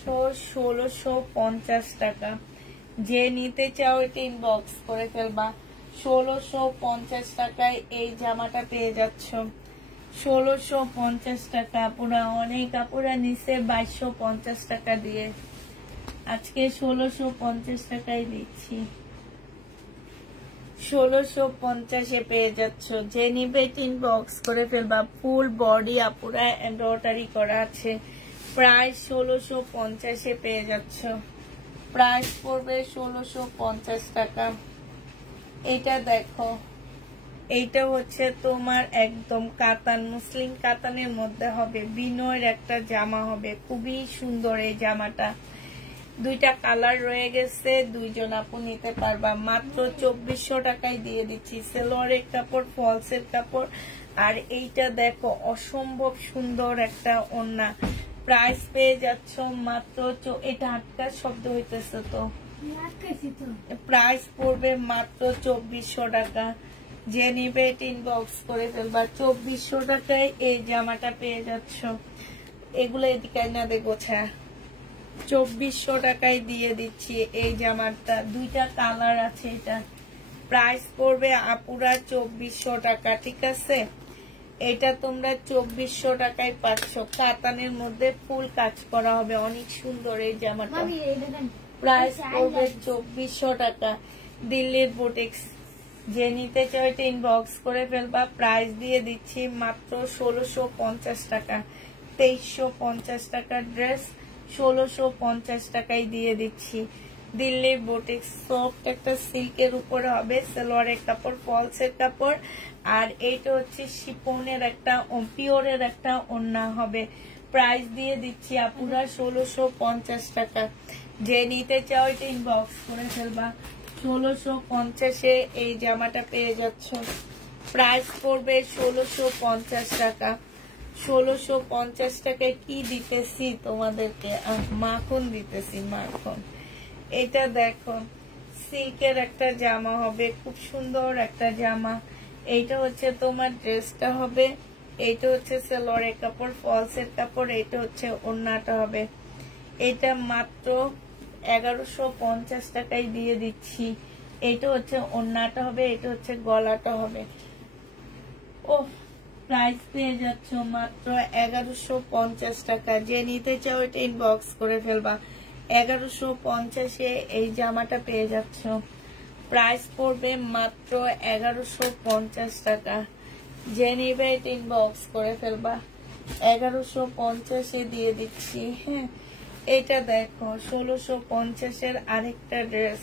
1650 টাকা। যে নিতে চাও এটা ইনবক্স করে ফেলবা। 1650 টাকায় এই জামাটা পেয়ে যাচ্ছ। 1650 টাকা। পুরা অনেক আপুরা নিচে 2250 টাকা দিয়ে, আজকে 1650 টাকায় দিচ্ছি। 1650-এ পেয়ে যাচ্ছ। যে নিবে ইনবক্স করে ফেলবা। ফুল বডি আপুরা এমব্রয়ডারি করা আছে। প্রাইস 1650-এ পেয়ে যাচ্ছ। প্রাইস পড়বে 1650 টাকা। এটা দেখো, এইটা হচ্ছে তোমার একদম কাতান, মুসলিম কাতানের মধ্যে হবে। বিনয়ের একটা জামা হবে, খুবই সুন্দর এই জামাটা। দুইটা কালার রয়ে গেছে, দুইজন আপু নিতে পারবা। মাত্র 2400 টাকায় দিয়ে দিচ্ছি। সালোয়ারের কাপড়, ফলসের কাপড়, আর এইটা দেখো অসম্ভব সুন্দর একটা ওড়না। প্রাইস পেয়ে যাচ্ছ মাত্র এটা আটকার শব্দ হইতেছে তো, প্রাইস পড়বে মাত্র 2400 টাকা। যে নিবে ইনবক্স করে ফেলবা। 2400 টাকায় এই জামাটা পেয়ে যাচ্ছ। এগুলো এদিকে না দেখো, 2400 টাকায় দিয়ে দিচ্ছি এই জামাটা। দুইটা কালার আছে। এটা প্রাইস পড়বে আপুরা 2400 টাকা। ঠিক আছে, এটা তোমরা 2400 টাকায় পাচ্ছ। কাতানের মধ্যে ফুল কাজ করা হবে, অনেক সুন্দর এই জামাটা। প্রাইস পড়বে 2400 টাকা। দিল্লির বুটিক্স। যে নিতে চাও এটা ইনবক্স করে ফেলবা। প্রাইস দিয়ে দিচ্ছি মাত্র 1650 টাকা। 2350 টাকার ড্রেস 1650 টাকায় দিয়ে দিচ্ছি। দিল্লির বুটিক্স। সফট একটা সিল্কের উপরে হবে, সালোয়ারের কাপড়, ফলসের কাপড়, আর এইটা হচ্ছে শিপনের একটা পিওরের একটা ওড়না হবে। প্রাইস দিয়ে দিচ্ছি আপুরা 1650 টাকা। যে নিতে চাও এটা ইনবক্স করে ফেলবা। 1650-এ এই জামাটা পেয়ে যাচ্ছ। প্রাইস পড়বে 1650 টাকা। 1650 টাকায় কি দিতেছি তোমাদেরকে? মাখন দিতেছি, মাখন। এটা দেখো সিল্কের একটা জামা হবে, খুব সুন্দর একটা জামা। এইটা হচ্ছে তোমার ড্রেসটা হবে, এইটা হচ্ছে সালোয়ারের কাপড়, ফলসের কাপড়, এইটা হচ্ছে ওড়নাটা হবে। এটা মাত্র 1150 টাকায় দিয়ে দিচ্ছি। এইটা হচ্ছে ওড়নাটা হবে, এটা হচ্ছে গলাটা হবে। ও প্রাইস পেয়ে যাচ্ছ মাত্র 1150 টাকা। যে নিতে চাও এটা ইনবক্স করে ফেলবা। 1150-এ এই জামাটা পেয়ে যাচ্ছ। প্রাইস পড়বে মাত্র 1150 টাকা। যে নিবে এটা ইনবক্স করে ফেলবা। 1150-এ দিয়ে দিচ্ছি। হ্যাঁ, এটা দেখো 1650-এর আরেকটা ড্রেস।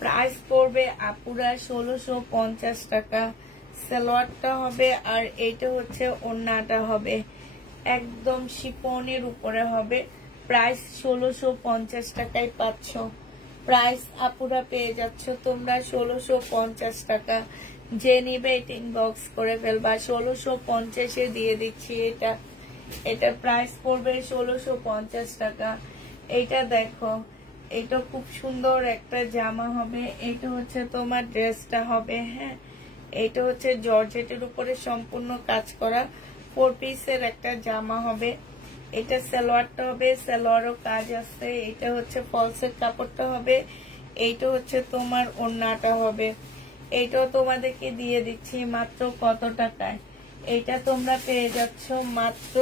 প্রাইস পড়বে আপুরা 1650 টাকা। সালোয়ারটা হবে, আর এইটা হচ্ছে ওড়নাটা হবে, একদম শিপনের উপরে হবে। প্রাইস 1650 টাকায় পাচ্ছ। প্রাইস আপুরা পেয়ে যাচ্ছ তোমরা 1650 টাকা। যে নিবে এটা ইনবক্স করে ফেলবা। 1650-এ দিয়ে দিচ্ছি এটা। এটা প্রাইস পড়বে 1650 টাকা। এটা দেখো, এটা খুব সুন্দর একটা জামা হবে। এটা হচ্ছে তোমার ড্রেসটা হবে। হ্যাঁ, এটা হচ্ছে জর্জেটের উপরে সম্পূর্ণ কাজ করা 4 পিসের একটা জামা হবে। এটা সালোয়ারটা হবে, সালোয়ারও কাজ আছে। এটা হচ্ছে ফলসের কাপড়টা হবে, এইটা হচ্ছে তোমার ওড়নাটা হবে। এইটাও তোমাদেরকে দিয়ে দিচ্ছি মাত্র কত টাকায়? এইটা তোমরা পেয়ে যাচ্ছ মাত্র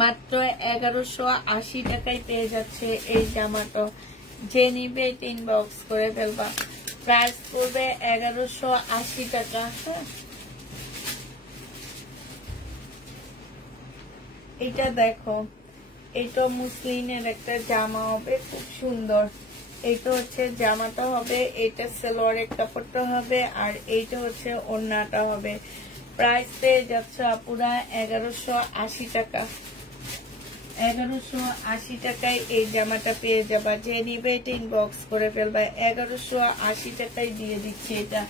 মাত্র 1180 টাকায় পেয়ে যাচ্ছে এই জামাটা। যে নিবে ইনবক্স করে ফেলবা। প্রাইস পড়বে 1180 টাকা। হ্যাঁ, এটা দেখো, এটা মুসলিনের একটা জামা হবে, খুব সুন্দর। এটা হচ্ছে জামাটা হবে, এটা সালোয়ারের কাপড়টা হবে, আর এইটা হচ্ছে ওড়নাটা হবে। প্রাইস পেয়ে যাচ্ছে আপুরা 1180 টাকা। 1180 টাকায় এই জামাটা পেয়ে যাবা। যে নিবে এটা ইনবক্স করে ফেলবা। 1180 টাকায় দিয়ে দিচ্ছি। এটা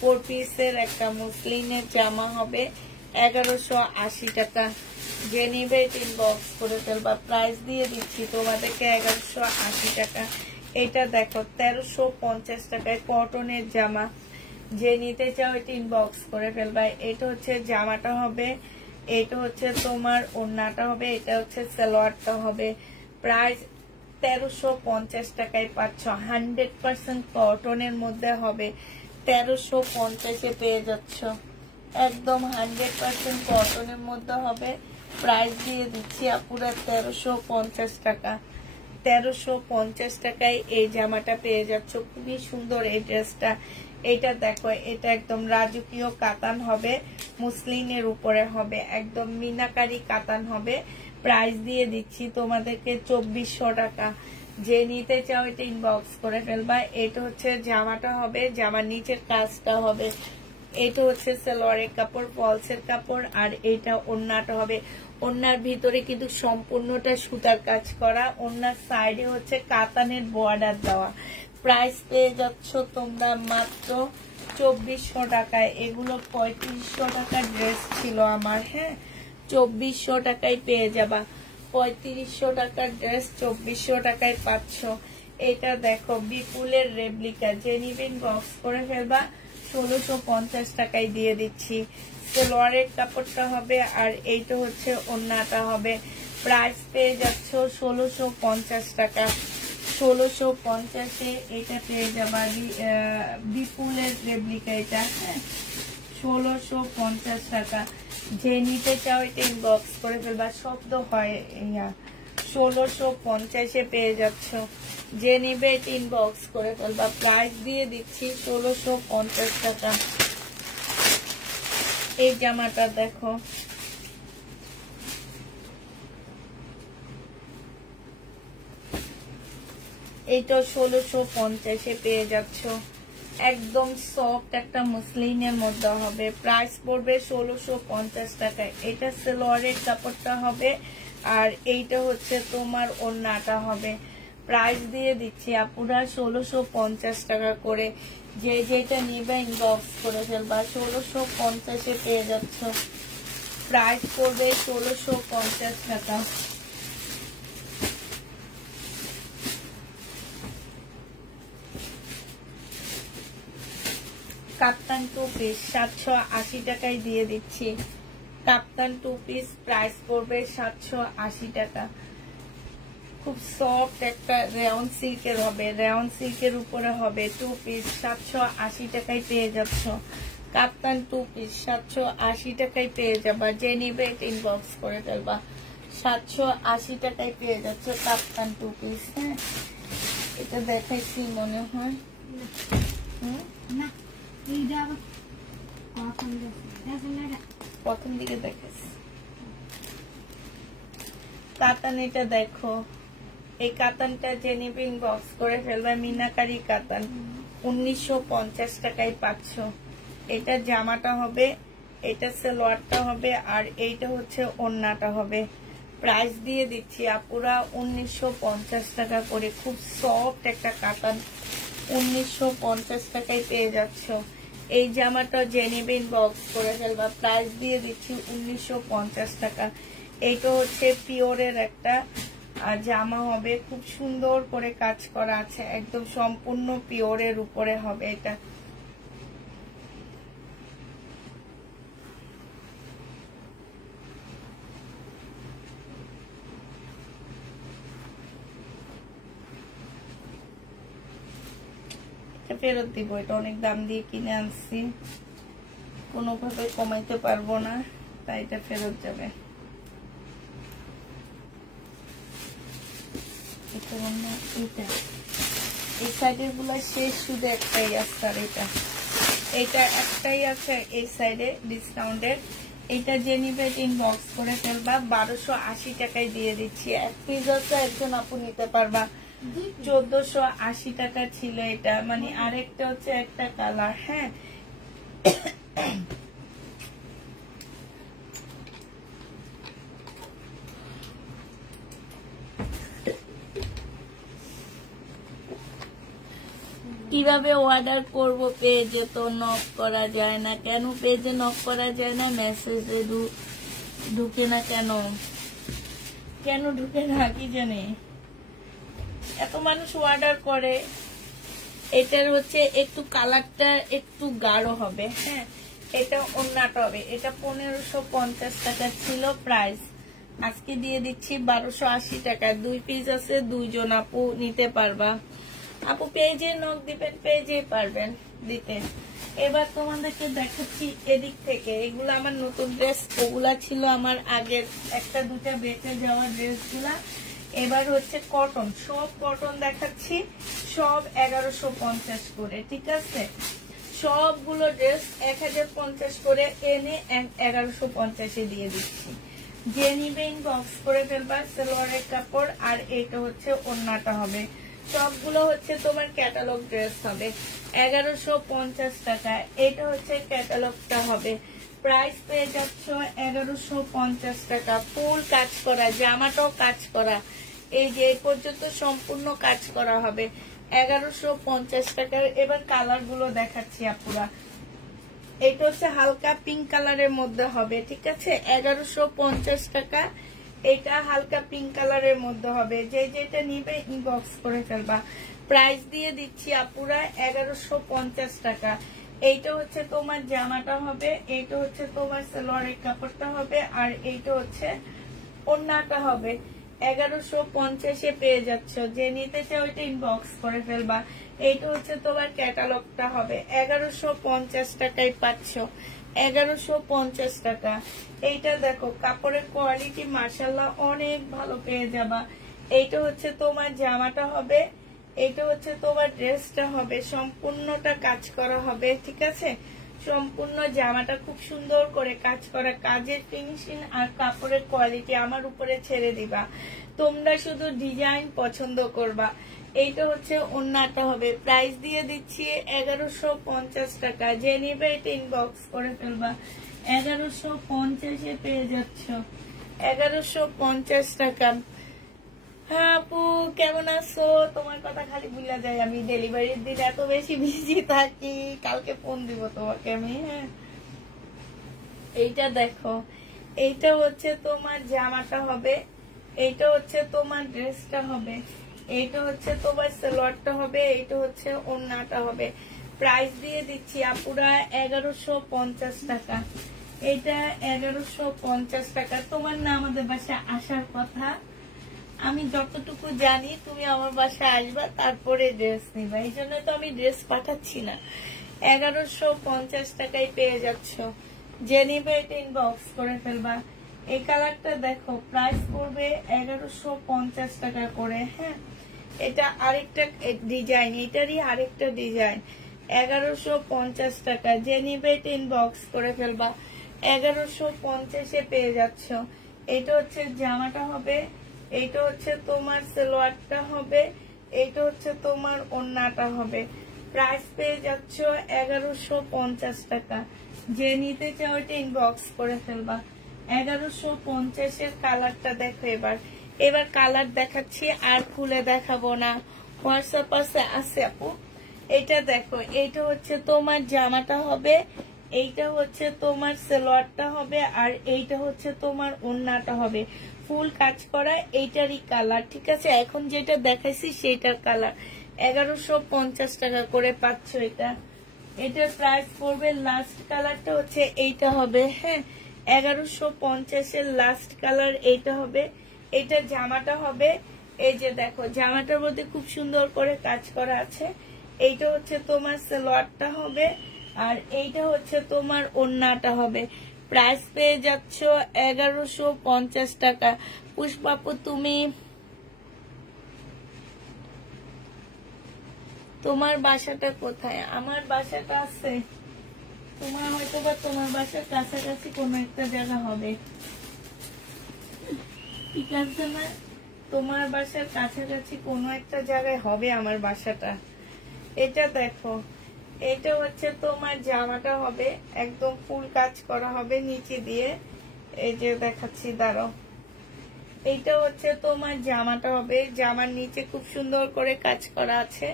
4 পিসের একটা মুসলিনের জামা হবে, 1180 টাকা। যে নিবে এটা ইনবক্স করে ফেলবা। প্রাইস দিয়ে দিচ্ছি তোমাদেরকে 1180 টাকা। এটা দেখো 1350 টাকায় কটনের জামা। যে নিতে চাও এটা ইনবক্স করে ফেলবা। এটা হচ্ছে জামাটা হবে, এটা হচ্ছে তোমার ওড়নাটা হবে, এটা হচ্ছে সালোয়ারটা হবে। প্রাইস 1350 টাকায় পাচ্ছ। 100% কটনের মধ্যে হবে, 1350-এ পেয়ে যাচ্ছ। একদম 100% কটনের মধ্যে হবে। প্রাইস দিয়ে দিচ্ছি আপুরা 1350 টাকা। 1350 টাকায় এই জামাটা পেয়ে যাচ্ছ। খুবই সুন্দর এই ড্রেসটা। এটা দেখো, এটা একদম রাজকীয় কাতান হবে, মুসলিনের উপরে হবে, একদম মিনাকারি কাতান হবে। প্রাইস দিয়ে দিচ্ছি তোমাদেরকে 2400 টাকা। যে নিতে চাও এটা ইনবক্স করে ফেলবা। এটা হচ্ছে জামাটা হবে, জামার নিচের কাজটা হবে। এটা হচ্ছে সালোয়ারের কাপড়, ফলসের কাপড়, আর এটা ওড়নাটা হবে। ওড়নার ভিতরে কিন্তু সম্পূর্ণটা সুতার কাজ করা। ওড়নার সাইডে হচ্ছে কাতানের বর্ডার দেওয়া। প্রাইস পেয়ে যাচ্ছ তোমরা মাত্র 2400 টাকায়। এগুলো 3500 টাকার ড্রেস ছিল আমার। হ্যাঁ, 2400 টাকায় পেয়ে যাবা। 3500 টাকার ড্রেস 2400 টাকায় পাচ্ছ। এটা দেখো বিপুলের রেপ্লিকা। যে নিবেন বক্স করে ফেলবা। 1650 টাকায় দিয়ে দিচ্ছি। সালোয়ারের কাপড়টা হবে, আর এইটা হচ্ছে ওড়নাটা হবে। প্রাইস পেয়ে যাচ্ছ 1650 টাকা। 1650-এ এটা পেয়ে যাবা। বিপুলের রেপ্লিকা এটা। হ্যাঁ, 1650 টাকা। যে নিতে চাও এটা ইনবক্স করে ফেলবা। শব্দ হয় 1650-এ পেয়ে যাচ্ছ। যে নিবে এটা ইনবক্স করে ফেলবা। প্রাইস দিয়ে দিচ্ছি 1650 টাকা। এই জামাটা দেখো, এইটা 1650-এ পেয়ে যাচ্ছ। একদম সফট একটা মুসলিনের মধ্যে হবে। প্রাইস পড়বে 1650 টাকায়। এটা সালোয়ারের কাপড়টা হবে, আর এইটা হচ্ছে তোমার ওড়নাটা হবে। প্রাইস দিয়ে দিচ্ছি আপুরা 1650 টাকা করে। যে যেটা নিবে ইনবক্স করে ফেলবা। 1650-এ পেয়ে যাচ্ছ। প্রাইস পড়বে 1650 টাকা। কাপ্তান 2 পিস 780 টাকায় দিয়ে দিচ্ছি। কাপ্তান 2 পিস প্রাইস পড়বে 780 টাকা। খুব সফট একটা রেয়ন সিল্কের হবে, রেয়ন সিল্কের উপরে হবে। 2 পিস 780 টাকায় পেয়ে যাচ্ছ। কাপ্তান 2 পিস 780 টাকায় পেয়ে যাবা। যে নিবে এটা ইনবক্স করে ফেলবা। 780 টাকায় পেয়ে যাচ্ছ কাপ্তান 2 পিস। হ্যাঁ, এটা দেখাইছি মনে হয়। না, প্রথম দিকে দেখাইছি। কাতান এটা দেখো, এই কাতানটা যে নিবে ইনবক্স করে ফেলবা। মিনাকারি কাতান 1950 টাকায় পাচ্ছ। এটা জামাটা হবে, এটা সালোয়ারটা হবে, আর এইটা হচ্ছে ওড়নাটা হবে। প্রাইস দিয়ে দিচ্ছি আপুরা 1950 টাকা করে। খুব সফট একটা কাতান, 1950 টাকায় পেয়ে যাচ্ছ। এই জামাটা যে নিবে ইনবক্স করে ফেলবা। প্রাইস দিয়ে দিচ্ছি 1950 টাকা। এইটা হচ্ছে পিওরের একটা জামা হবে, খুব সুন্দর করে কাজ করা আছে, একদম সম্পূর্ণ পিওরের উপরে হবে এটা। এটা ফেরত দিব। এটা অনেক দাম দিয়ে কিনে আনছি, কোনোভাবে কমাইতে পারবো না, তাই এটা ফেরত যাবে। এটা এই সাইডের গুলা শেষ, শুধু একটাই আছে। আর এটা একটাই আছে এই সাইডে ডিসকাউন্টের। এটা যে নিবে ইনবক্স করে ফেলবা, 1280 টাকায় দিয়ে দিচ্ছি। এক পিস আছে, একজন আপু নিতে পারবা। 1480 টাকা ছিল এটা, মানে আরেকটা হচ্ছে একটা কালার। হ্যাঁ, কিভাবে অর্ডার করব? পেজে তো নক করা যায় না কেন? পেজে নক করা যায় না, মেসেজে ঢুকে না কেন? কেন ঢুকে না কি জানি, এত মানুষ অর্ডার করে। এটার হচ্ছে একটু কালারটা একটু গাঢ় হবে। হ্যাঁ, এটা ওন্নাটা হবে। এটা 1550 টাকা ছিল প্রাইস, আজকে দিয়ে দিচ্ছি 1280 টাকা। 2 পিস আছে, 2জন আপু নিতে পারবা। আপু পেজে নক দিবেন, পেজে পারবেন দিতে। এবার তোমাদেরকে দেখাচ্ছি এদিক থেকে। এগুলো আমার নতুন ড্রেস, ওগুলা ছিল আমার আগের একটা দুটা বেঁচে যাওয়া ড্রেসগুলা। এবার হচ্ছে কটন, সব কটন দেখাচ্ছি, সব 1150 করে। ঠিক আছে, সবগুলো ড্রেস 1050 করে এনে 1150 দিয়ে দিচ্ছি। যে নিবে ইনবক্স করে ফেলবা। সালোয়ারের কাপড়, আর এটা হচ্ছে ওন্নাটা হবে। সবগুলো হচ্ছে তোমার ক্যাটালগ ড্রেস হবে, 1150 টাকা। এটা হচ্ছে ক্যাটালগটা হবে। প্রাইস পেয়ে যাচ্ছ 1150 টাকা। ফুল কাজ করা, জামাটাও কাজ করা। এই যে এই পর্যন্ত সম্পূর্ণ কাজ করা হবে, 1150 টাকার। এবার কালার গুলো দেখাচ্ছি আপুরা। এটা হচ্ছে হালকা পিঙ্ক কালারের মধ্যে হবে। ঠিক আছে, 1150 টাকা। এটা হালকা পিঙ্ক কালারের মধ্যে হবে। যে যেটা নিবে ইনবক্স করে ফেলবা। প্রাইস দিয়ে দিচ্ছি আপুরা 1150 টাকা। এইটা হচ্ছে তোমার জামাটা হবে, এইটা হচ্ছে তোমার সালোয়ারের কাপড়টা হবে, আর এইটা হচ্ছে ওন্নাটা হবে। 1150-এ পেয়ে যাচ্ছ। যে নিতে চাও ওইটা ইনবক্স করে ফেলবা। এইটা হচ্ছে তোমার ক্যাটালগটা হবে, 1150 টাকায় পাচ্ছ। 1150 টাকা। এইটা দেখো, কাপড়ের কোয়ালিটি মাশাআল্লাহ অনেক ভালো পেয়ে যাবা। এইটা হচ্ছে তোমার জামাটা হবে, এইটা হচ্ছে তোমার ড্রেসটা হবে। সম্পূর্ণটা কাজ করা হবে। ঠিক আছে, সম্পূর্ণ জামাটা খুব সুন্দর করে কাজ করা। কাজের ফিনিশিং আর কাপড়ের কোয়ালিটি আমার উপরে ছেড়ে দিবা, তোমরা শুধু ডিজাইন পছন্দ করবা। এইটা হচ্ছে ওন্নাটা হবে। প্রাইস দিয়ে দিচ্ছি 1150 টাকা। যে নিবে এটা ইনবক্স করে ফেলবা। 1150-এ পেয়ে যাচ্ছ, 1150 টাকা। হ্যাঁ আপু, কেমন আছো? তোমার কথা খালি ভুলা যায় আমি। ডেলিভারির দিন এত বেশি বিজি থাকি, কালকে ফোন দিব তোমাকে আমি। হ্যাঁ, এইটা দেখো, এইটা হচ্ছে তোমার জামাটা হবে, এইটা হচ্ছে তোমার ড্রেসটা হবে, এইটা হচ্ছে তোমার সালোয়ারটা হবে, এইটা হচ্ছে ওন্নাটা হবে। প্রাইস দিয়ে দিচ্ছি আপুরা 1150 টাকা। এটা 1150 টাকা। তোমার না আমাদের বাসায় আসার কথা, আমি যতটুকু জানি তুমি আমার বাসায় আসবা, তারপরে ড্রেস নিবা। এই জন্য তো আমি ড্রেস পাঠাচ্ছি না। 1150 টাকায় পেয়ে যাচ্ছ। যে নিবে এটা ইনবক্স করে ফেলবা। এই কালারটা দেখো, প্রাইস পড়বে 1150 টাকা করে। হ্যাঁ, এটা আরেকটা ডিজাইন, এটারই আরেকটা ডিজাইন, 1150 টাকা। যে নিবে এটা ইনবক্স করে ফেলবা। 1150-এ পেয়ে যাচ্ছ। এটা হচ্ছে জামাটা হবে, এইটা হচ্ছে তোমার সালোয়ারটা হবে, এইটা হচ্ছে তোমার ওন্নাটা হবে। প্রাইস পেয়ে যাচ্ছ 1150 টাকা। যে নিতে চাও এটা ইনবক্স করে ফেলবা। 1150-এর কালারটা দেখো। এবার কালার দেখাচ্ছি, আর খুলে দেখাবো না। হোয়াটসঅ্যাপ আছে আপু। এটা দেখো, এইটা হচ্ছে তোমার জামাটা হবে, এইটা হচ্ছে তোমার সালোয়ারটা হবে, আর এইটা হচ্ছে তোমার ওন্নাটা হবে। ফুল কাজ করা, এইটারই কালার। ঠিক আছে, এখন যেটা দেখাইছি সেটার কালার। 1150 টাকা করে পাচ্ছ এটা। এটার প্রাইস পড়বে, লাস্ট কালারটা হচ্ছে এইটা হবে। হ্যাঁ, 1150-এর লাস্ট কালার এইটা হবে। এটা জামাটা হবে। এই যে দেখো, জামাটার মধ্যে খুব সুন্দর করে কাজ করা আছে। এইটা হচ্ছে তোমার সালোয়ারটা হবে, আর এইটা হচ্ছে তোমার ওড়নাটা হবে। প্রাইস পেয়ে যাচ্ছ 1150 টাকা। পুষ্পাপু তুমি তোমার বাসাটা কোথায়? আমার বাসাটা আছে তোমার হয়তো বা তোমার বাসার কাছাকাছি কোনো একটা জায়গা হবে, ঠিক আছে না? তোমার বাসার কাছাকাছি কোনো একটা জায়গায় হবে আমার বাসাটা। এটা দেখো, এটা হচ্ছে তোমার জামাটা হবে, একদম ফুল কাজ করা হবে নিচে দিয়ে। এই যে দেখাচ্ছি, দাঁড়াও। এইটা হচ্ছে তোমার জামাটা হবে, জামার নিচে খুব সুন্দর করে কাজ করা আছে।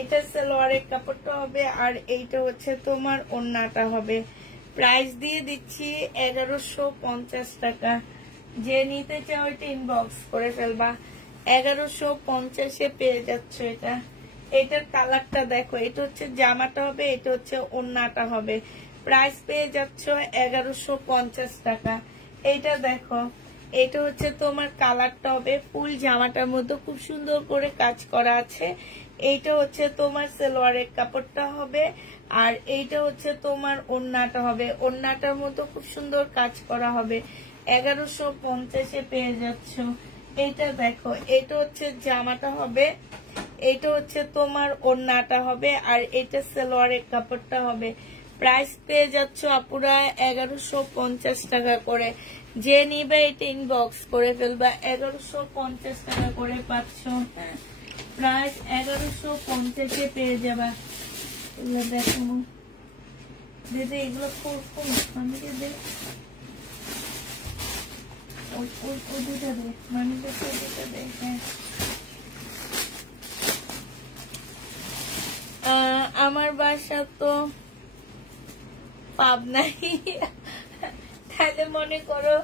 এটা সালোয়ারের কাপড়টা হবে, আর এইটা হচ্ছে তোমার ওড়নাটা হবে। প্রাইস দিয়ে দিচ্ছি 1150 টাকা। যে নিতে চাও এটা ইনবক্স করে ফেলবা। 1150-এ পেয়ে যাচ্ছে এটা। এটার কালারটা দেখো, এটা হচ্ছে জামাটা হবে, এটা হচ্ছে ওড়নাটা হবে। প্রাইস পেয়ে যাচ্ছ 1150 টাকা। এইটা দেখো, এটা হচ্ছে তোমার কালারটা হবে, ফুল জামাটার মধ্যে খুব সুন্দর করে কাজ করা আছে। এইটা হচ্ছে তোমার সালোয়ারের কাপড়টা হবে, আর এইটা হচ্ছে তোমার ওড়নাটা হবে। ওড়নাটার মধ্যে খুব সুন্দর কাজ করা হবে। 1150-এ পেয়ে যাচ্ছ। এইটা দেখো, এটা হচ্ছে জামাটা হবে, এইটা হচ্ছে তোমার ওড়নাটা হবে, আর এটা সালোয়ারের কাপড়টা হবে। প্রাইস পেয়ে যাচ্ছ আপুরা 1150 টাকা করে। যে নিবে এটা ইনবক্স করে ফেলবা। 1150 টাকা করে পাচ্ছ। প্রাইস 1150-এ পেয়ে যাবা। এগুলো দেখো দিদি, এগুলো খুব মামিকে দে, ওই দুটা দে, মামিকে দুটা দে। হ্যাঁ, আমার বাসা তো পাবনাই। তাহলে মনে করো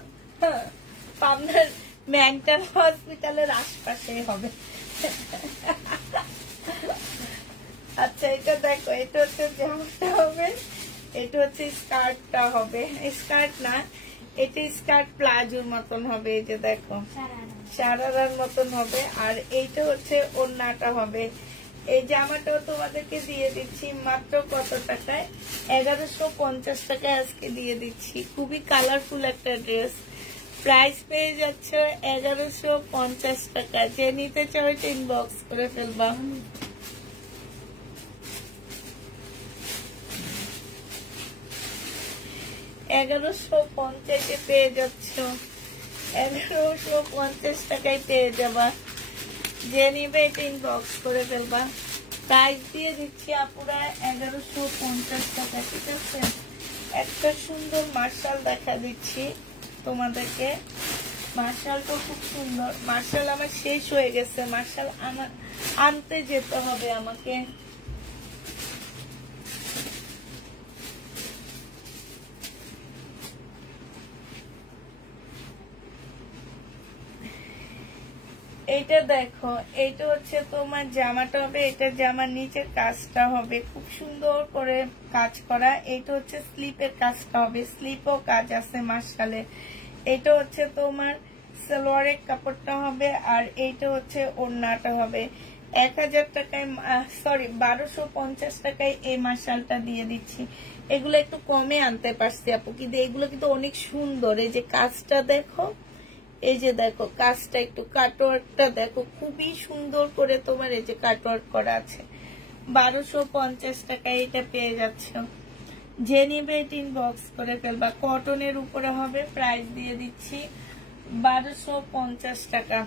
পাবনার মেন্টাল হসপিটালের আশপাশে হবে। আচ্ছা, এটা দেখো, এটা হচ্ছে জামাটা হবে, এটা হচ্ছে স্কার্টটা হবে। স্কার্ট না, এটা স্কার্ট প্লাজোর মতন হবে। এই যে দেখো, সারারার মতন হবে, আর এইটা হচ্ছে ওড়নাটা হবে। এই জামাটাও তোমাদেরকে দিয়ে দিচ্ছি মাত্র কত টাকায়? 1150 টাকায় আজকে দিয়ে দিচ্ছি। খুবই কালারফুল একটা ড্রেস। প্রাইস পেয়ে যাচ্ছ 1150 টাকা। যে নিতে চাও এটা ইনবক্স করে ফেলবা। $1150 পেয়ে যাচ্ছ। 1150 টাকায় পেয়ে যাবা। যে নিবে এটা ইনবক্স করে ফেলবা। প্রাইস দিয়ে দিচ্ছি আপুরা 1150 টাকা, ঠিক আছে? একটা সুন্দর মার্শাল দেখা দিচ্ছি তোমাদেরকে। মার্শালটা খুব সুন্দর। মার্শাল আমার শেষ হয়ে গেছে, মার্শাল আমার আনতে যেতে হবে আমাকে। এইটা দেখো, এইটা হচ্ছে তোমার জামাটা হবে, এটা জামার নিচের কাজটা হবে খুব সুন্দর করে কাজ করা। এইটা হচ্ছে স্লিপের কাজটা হবে, স্লিপও কাজ আছে মার্শালে। এইটা হচ্ছে তোমার সালোয়ারের কাপড়টা হবে, আর এইটা হচ্ছে ওড়নাটা হবে। 1000 টাকায়, সরি 1250 টাকায় এই মার্শালটা দিয়ে দিচ্ছি। এগুলো একটু কমে আনতে পারছি আপু, কিন্তু এগুলো কিন্তু অনেক সুন্দর। এই যে কাজটা দেখো, এই যে দেখো কাজটা, একটু কাটওয়ার্কটা দেখো, খুবই সুন্দর করে তোমার এই যে কাটওয়ার্ক করা আছে। 1250 টাকায় এটা পেয়ে যাচ্ছ। যে নিবে এটা ইনবক্স করে ফেলবা। কটনের উপরে হবে। প্রাইস দিয়ে দিচ্ছি 1250 টাকা।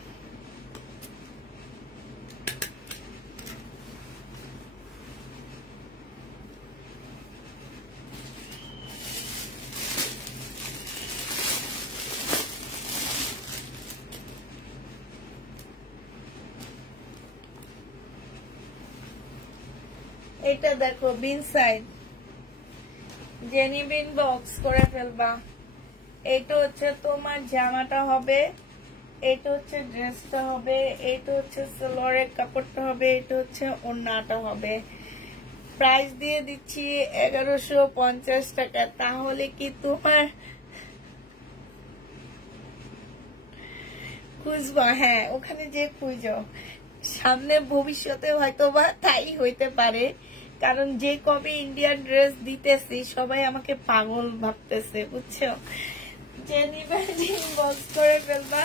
এটা দেখো বিন সাইড, জেনি বিন বক্স করে ফেলবা। এটা হচ্ছে তোমার জামাটা হবে, এটা হচ্ছে ড্রেসটা হবে, এটা হচ্ছে সালোয়ারের কাপড়টা হবে, এটা হচ্ছে ওড়নাটা হবে। প্রাইস দিয়ে দিচ্ছি 1150 টাকা। তাহলে কি তোমার খুঁজবা? হ্যাঁ, ওখানে যে খুঁজো। সামনে ভবিষ্যতে হয়তো বা তাই হইতে পারে, কারণ যে কবে ইন্ডিয়ান ড্রেস দিতেছি সবাই আমাকে পাগল ভাবতেছে, বুঝছো। যে নিবে ইনবক্স করে ফেলবা,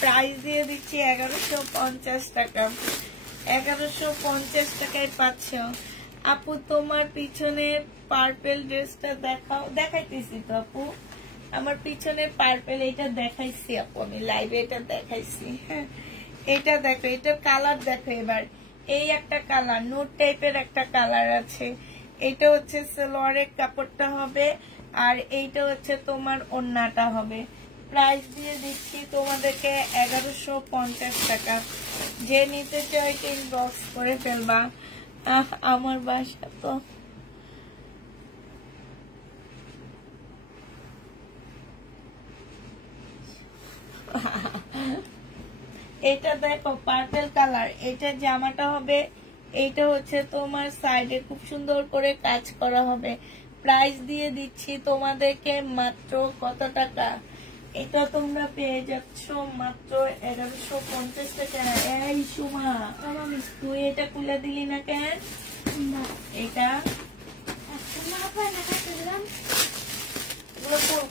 প্রাইস দিয়ে দিচ্ছি 1150 টাকা। 1150 টাকায় পাচ্ছ। আপু তোমার পিছনের পার্পেল ড্রেসটা দেখাও। দেখাইতেছি তো আপু, আমার পিছনের পার্পেল এটা দেখাইছি আপু, আমি লাইভে এটা দেখাইছি। হ্যাঁ, এটা দেখো, এটার কালার দেখো। এবার এই একটা কালার, নোট টাইপের একটা কালার আছে। এটা হচ্ছে সালোয়ারের কাপড়টা হবে, আর এইটা হচ্ছে তোমার ওড়নাটা হবে। প্রাইস দিয়ে দিচ্ছি তোমাদেরকে 1150 টাকা। যে নিতে চাই ইনবক্স করে ফেলবা। আমার বাসা তো এটা দেখো পার্পল কালার, এটা জামাটা হবে। এইটা হচ্ছে তোমার সাইডে খুব সুন্দর করে কাজ করা হবে। প্রাইস দিয়ে দিচ্ছি তোমাদেরকে মাত্র কত টাকা? এটা তোমরা পেয়ে যাচ্ছ মাত্র 1150 টাকা। এই সুমা, তুই এটা খুলে দিলি না কেন? এটা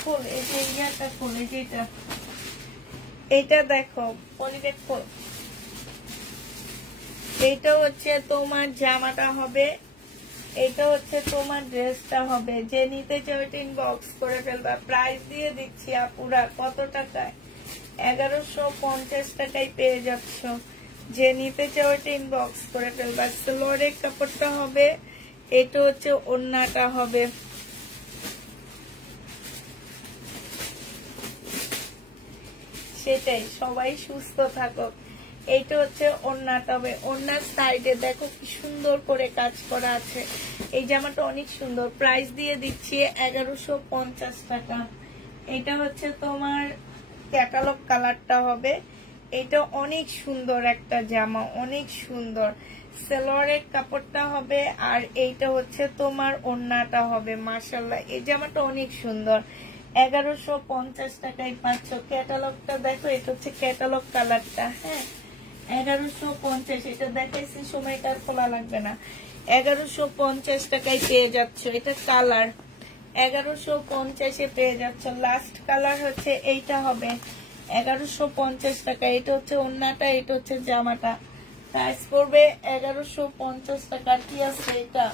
খোল, এই যে ইয়াটা খোল, এই যে এটা দেখো পরিবেশ খোল। এইটা হচ্ছে তোমার জামাটা হবে, এটা হচ্ছে তোমার ড্রেসটা হবে। যে নিতে চাও ইনবক্স করে ফেলবা। প্রাইস দিয়ে দিচ্ছি আপুরা কত টাকায়? 1150 টাকায় পেয়ে যাচ্ছ। যে নিতে চাও ইনবক্স করে ফেলবা। সালোয়ারের কাপড়টা হবে, এটা হচ্ছে ওড়নাটা হবে। সেটাই, সবাই সুস্থ থাকো। এইটা হচ্ছে ওড়নাটা হবে। ওড়নার সাইডে দেখো কি সুন্দর করে কাজ করা আছে। এই জামাটা অনেক সুন্দর। প্রাইস দিয়ে দিচ্ছি 1150 টাকা। এটা হচ্ছে তোমার ক্যাটালগ কালারটা হবে। এটা অনেক সুন্দর একটা জামা, অনেক সুন্দর। সালোয়ারের কাপড়টা হবে, আর এইটা হচ্ছে তোমার ওড়নাটা হবে। মাশাআল্লাহ, এই জামাটা অনেক সুন্দর। 1150 টাকায় পাচ্ছ। ক্যাটালগটা দেখো, এটা হচ্ছে ক্যাটালগ কালারটা। হ্যাঁ, 1150। এটা দেখাইছি, সময়টা খোলা লাগবে না। 1150 টাকায় পেয়ে যাচ্ছ। এটা কালার 1150-এ পেয়ে যাচ্ছ। লাস্ট কালার হচ্ছে এইটা হবে 1150 টাকা। এটা হচ্ছে ওড়নাটা, এটা হচ্ছে জামাটা। প্রাইস পড়বে 1150 টাকা। কি আছে এটা?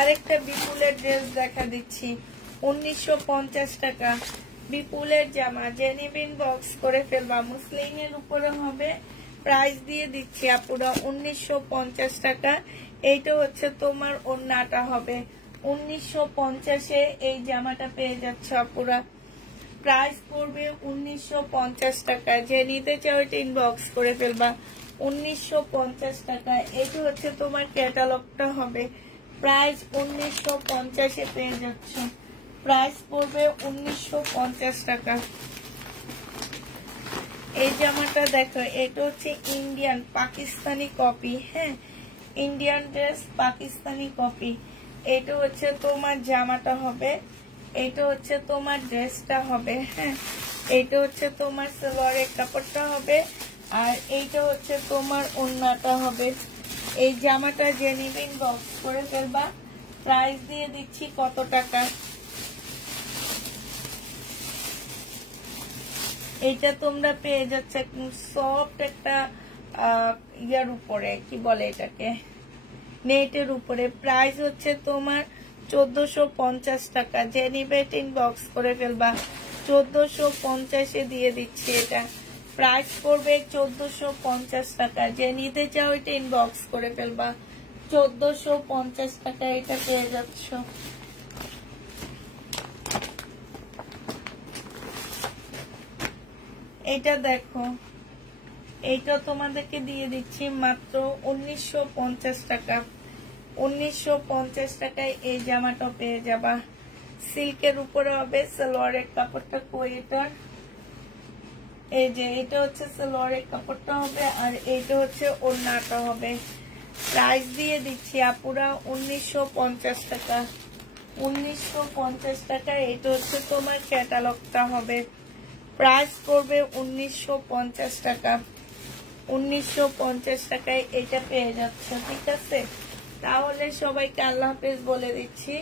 আরেকটা বিপুলের ড্রেস দেখা দিচ্ছি, 1950 টাকা। বিপুলের জামা। যে নিবেন বক্স করে ফেলবা। মুসলিমের উপরে হবে। প্রাইস দিয়ে দিচ্ছি আপুরা 1950 টাকা। এইটা হচ্ছে তোমার ওড়নাটা হবে। 1950-এ এই জামাটা পেয়ে যাচ্ছে আপুরা। প্রাইস পড়বে 1950 টাকা। যে নিতে চাও এটা ইনবক্স করে ফেলবা। 1950 টাকা। এটা হচ্ছে তোমার ক্যাটালগটা হবে। প্রাইস 1950-এ পেয়ে যাচ্ছ। প্রাইস পড়বে 1950 টাকা। এই জামাটা দেখো, এটা হচ্ছে ইন্ডিয়ান পাকিস্তানি কপি। হ্যাঁ, ইন্ডিয়ান ড্রেস পাকিস্তানি কপি। এটা হচ্ছে তোমার জামাটা হবে, এটা হচ্ছে তোমার ড্রেসটা হবে। হ্যাঁ, এটা হচ্ছে তোমার সালোয়ারের কাপড়টা হবে, আর এইটা হচ্ছে তোমার ওড়নাটা হবে। এই জামাটা যে নিবেন বক্স করে ফেলবা। প্রাইস দিয়ে দিচ্ছি কত টাকা? এটা তোমরা পেয়ে যাচ্ছে সফট একটা ইয়ার উপরে, কি বলে এটাকে, নেটের উপরে। প্রাইস হচ্ছে তোমার 1450 টাকা। যে নিবে ইনবক্স করে ফেলবা। 1450-এ দিয়ে দিচ্ছি এটা। প্রাইস পড়বে 1450 টাকা। যে নিতে চাও এটা ইনবক্স করে ফেলবা। 1450 টাকা এটা পেয়ে যাচ্ছ। এটা দেখো, এইটা তোমাদেরকে দিয়ে দিচ্ছি মাত্র 1950 টাকা। 1950 টাকায় এই জামাটা পেয়ে যাবা। সিল্কের উপরে হবে। সালোয়ারের কাপড়টা কোয়েটার। এই যে এটা হচ্ছে সালোয়ারের কাপড়টা হবে, আর এইটা হচ্ছে ওড়নাটা হবে। প্রাইস দিয়ে দিচ্ছি আপুরা 1950 টাকা। 1950 টাকা। এটা হচ্ছে তোমার ক্যাটালগটা হবে। প্রাইস পড়বে 1950 টাকা। 1950 টাকায় এটা পেয়ে যাচ্ছে, ঠিক আছে? তাহলে সবাইকে আল্লাহ হাফেজ বলে দিচ্ছি।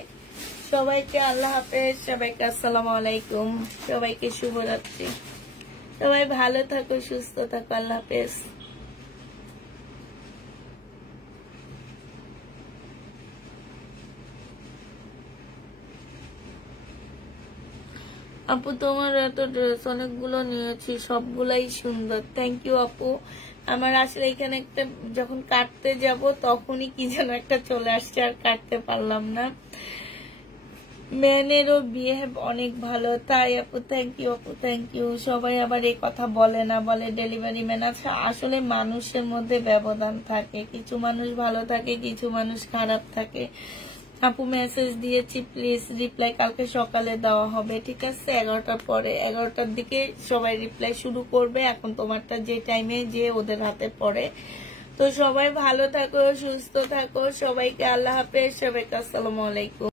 সবাইকে আল্লাহ হাফেজ, সবাইকে আসসালামু আলাইকুম, সবাইকে শুভরাত্রি। সবাই ভালো থাকো, সুস্থ থাকো, আল্লাহ হাফেজ। আপু তোমার এত ড্রেস অনেকগুলো নিয়েছি, সবগুলাই সুন্দর। থ্যাংক ইউ আপু। আমার আসলে এখানে একটা যখন কাটতে যাব তখনই কি যেন একটা চলে আসছে, আর কাটতে পারলাম না। ম্যানেরও বিহেভ অনেক ভালো, তাই আপু থ্যাংক ইউ আপু, থ্যাংক ইউ। সবাই আবার এই কথা বলে না, বলে ডেলিভারি ম্যান। আচ্ছা, আসলে মানুষের মধ্যে ব্যবধান থাকে, কিছু মানুষ ভালো থাকে, কিছু মানুষ খারাপ থাকে। আপু মেসেজ দিয়েছি, প্লিজ রিপ্লাই কালকে সকালে দেওয়া হবে, ঠিক আছে? 11টার পরে, 11টার দিকে সবাই রিপ্লাই শুরু করবে। এখন তোমারটা যে টাইমে যে ওদের হাতে পড়ে। তো সবাই ভালো থাকো, সুস্থ থাকো, সবাইকে আল্লাহ হাফেজ, সবাইকে আসসালামু আলাইকুম।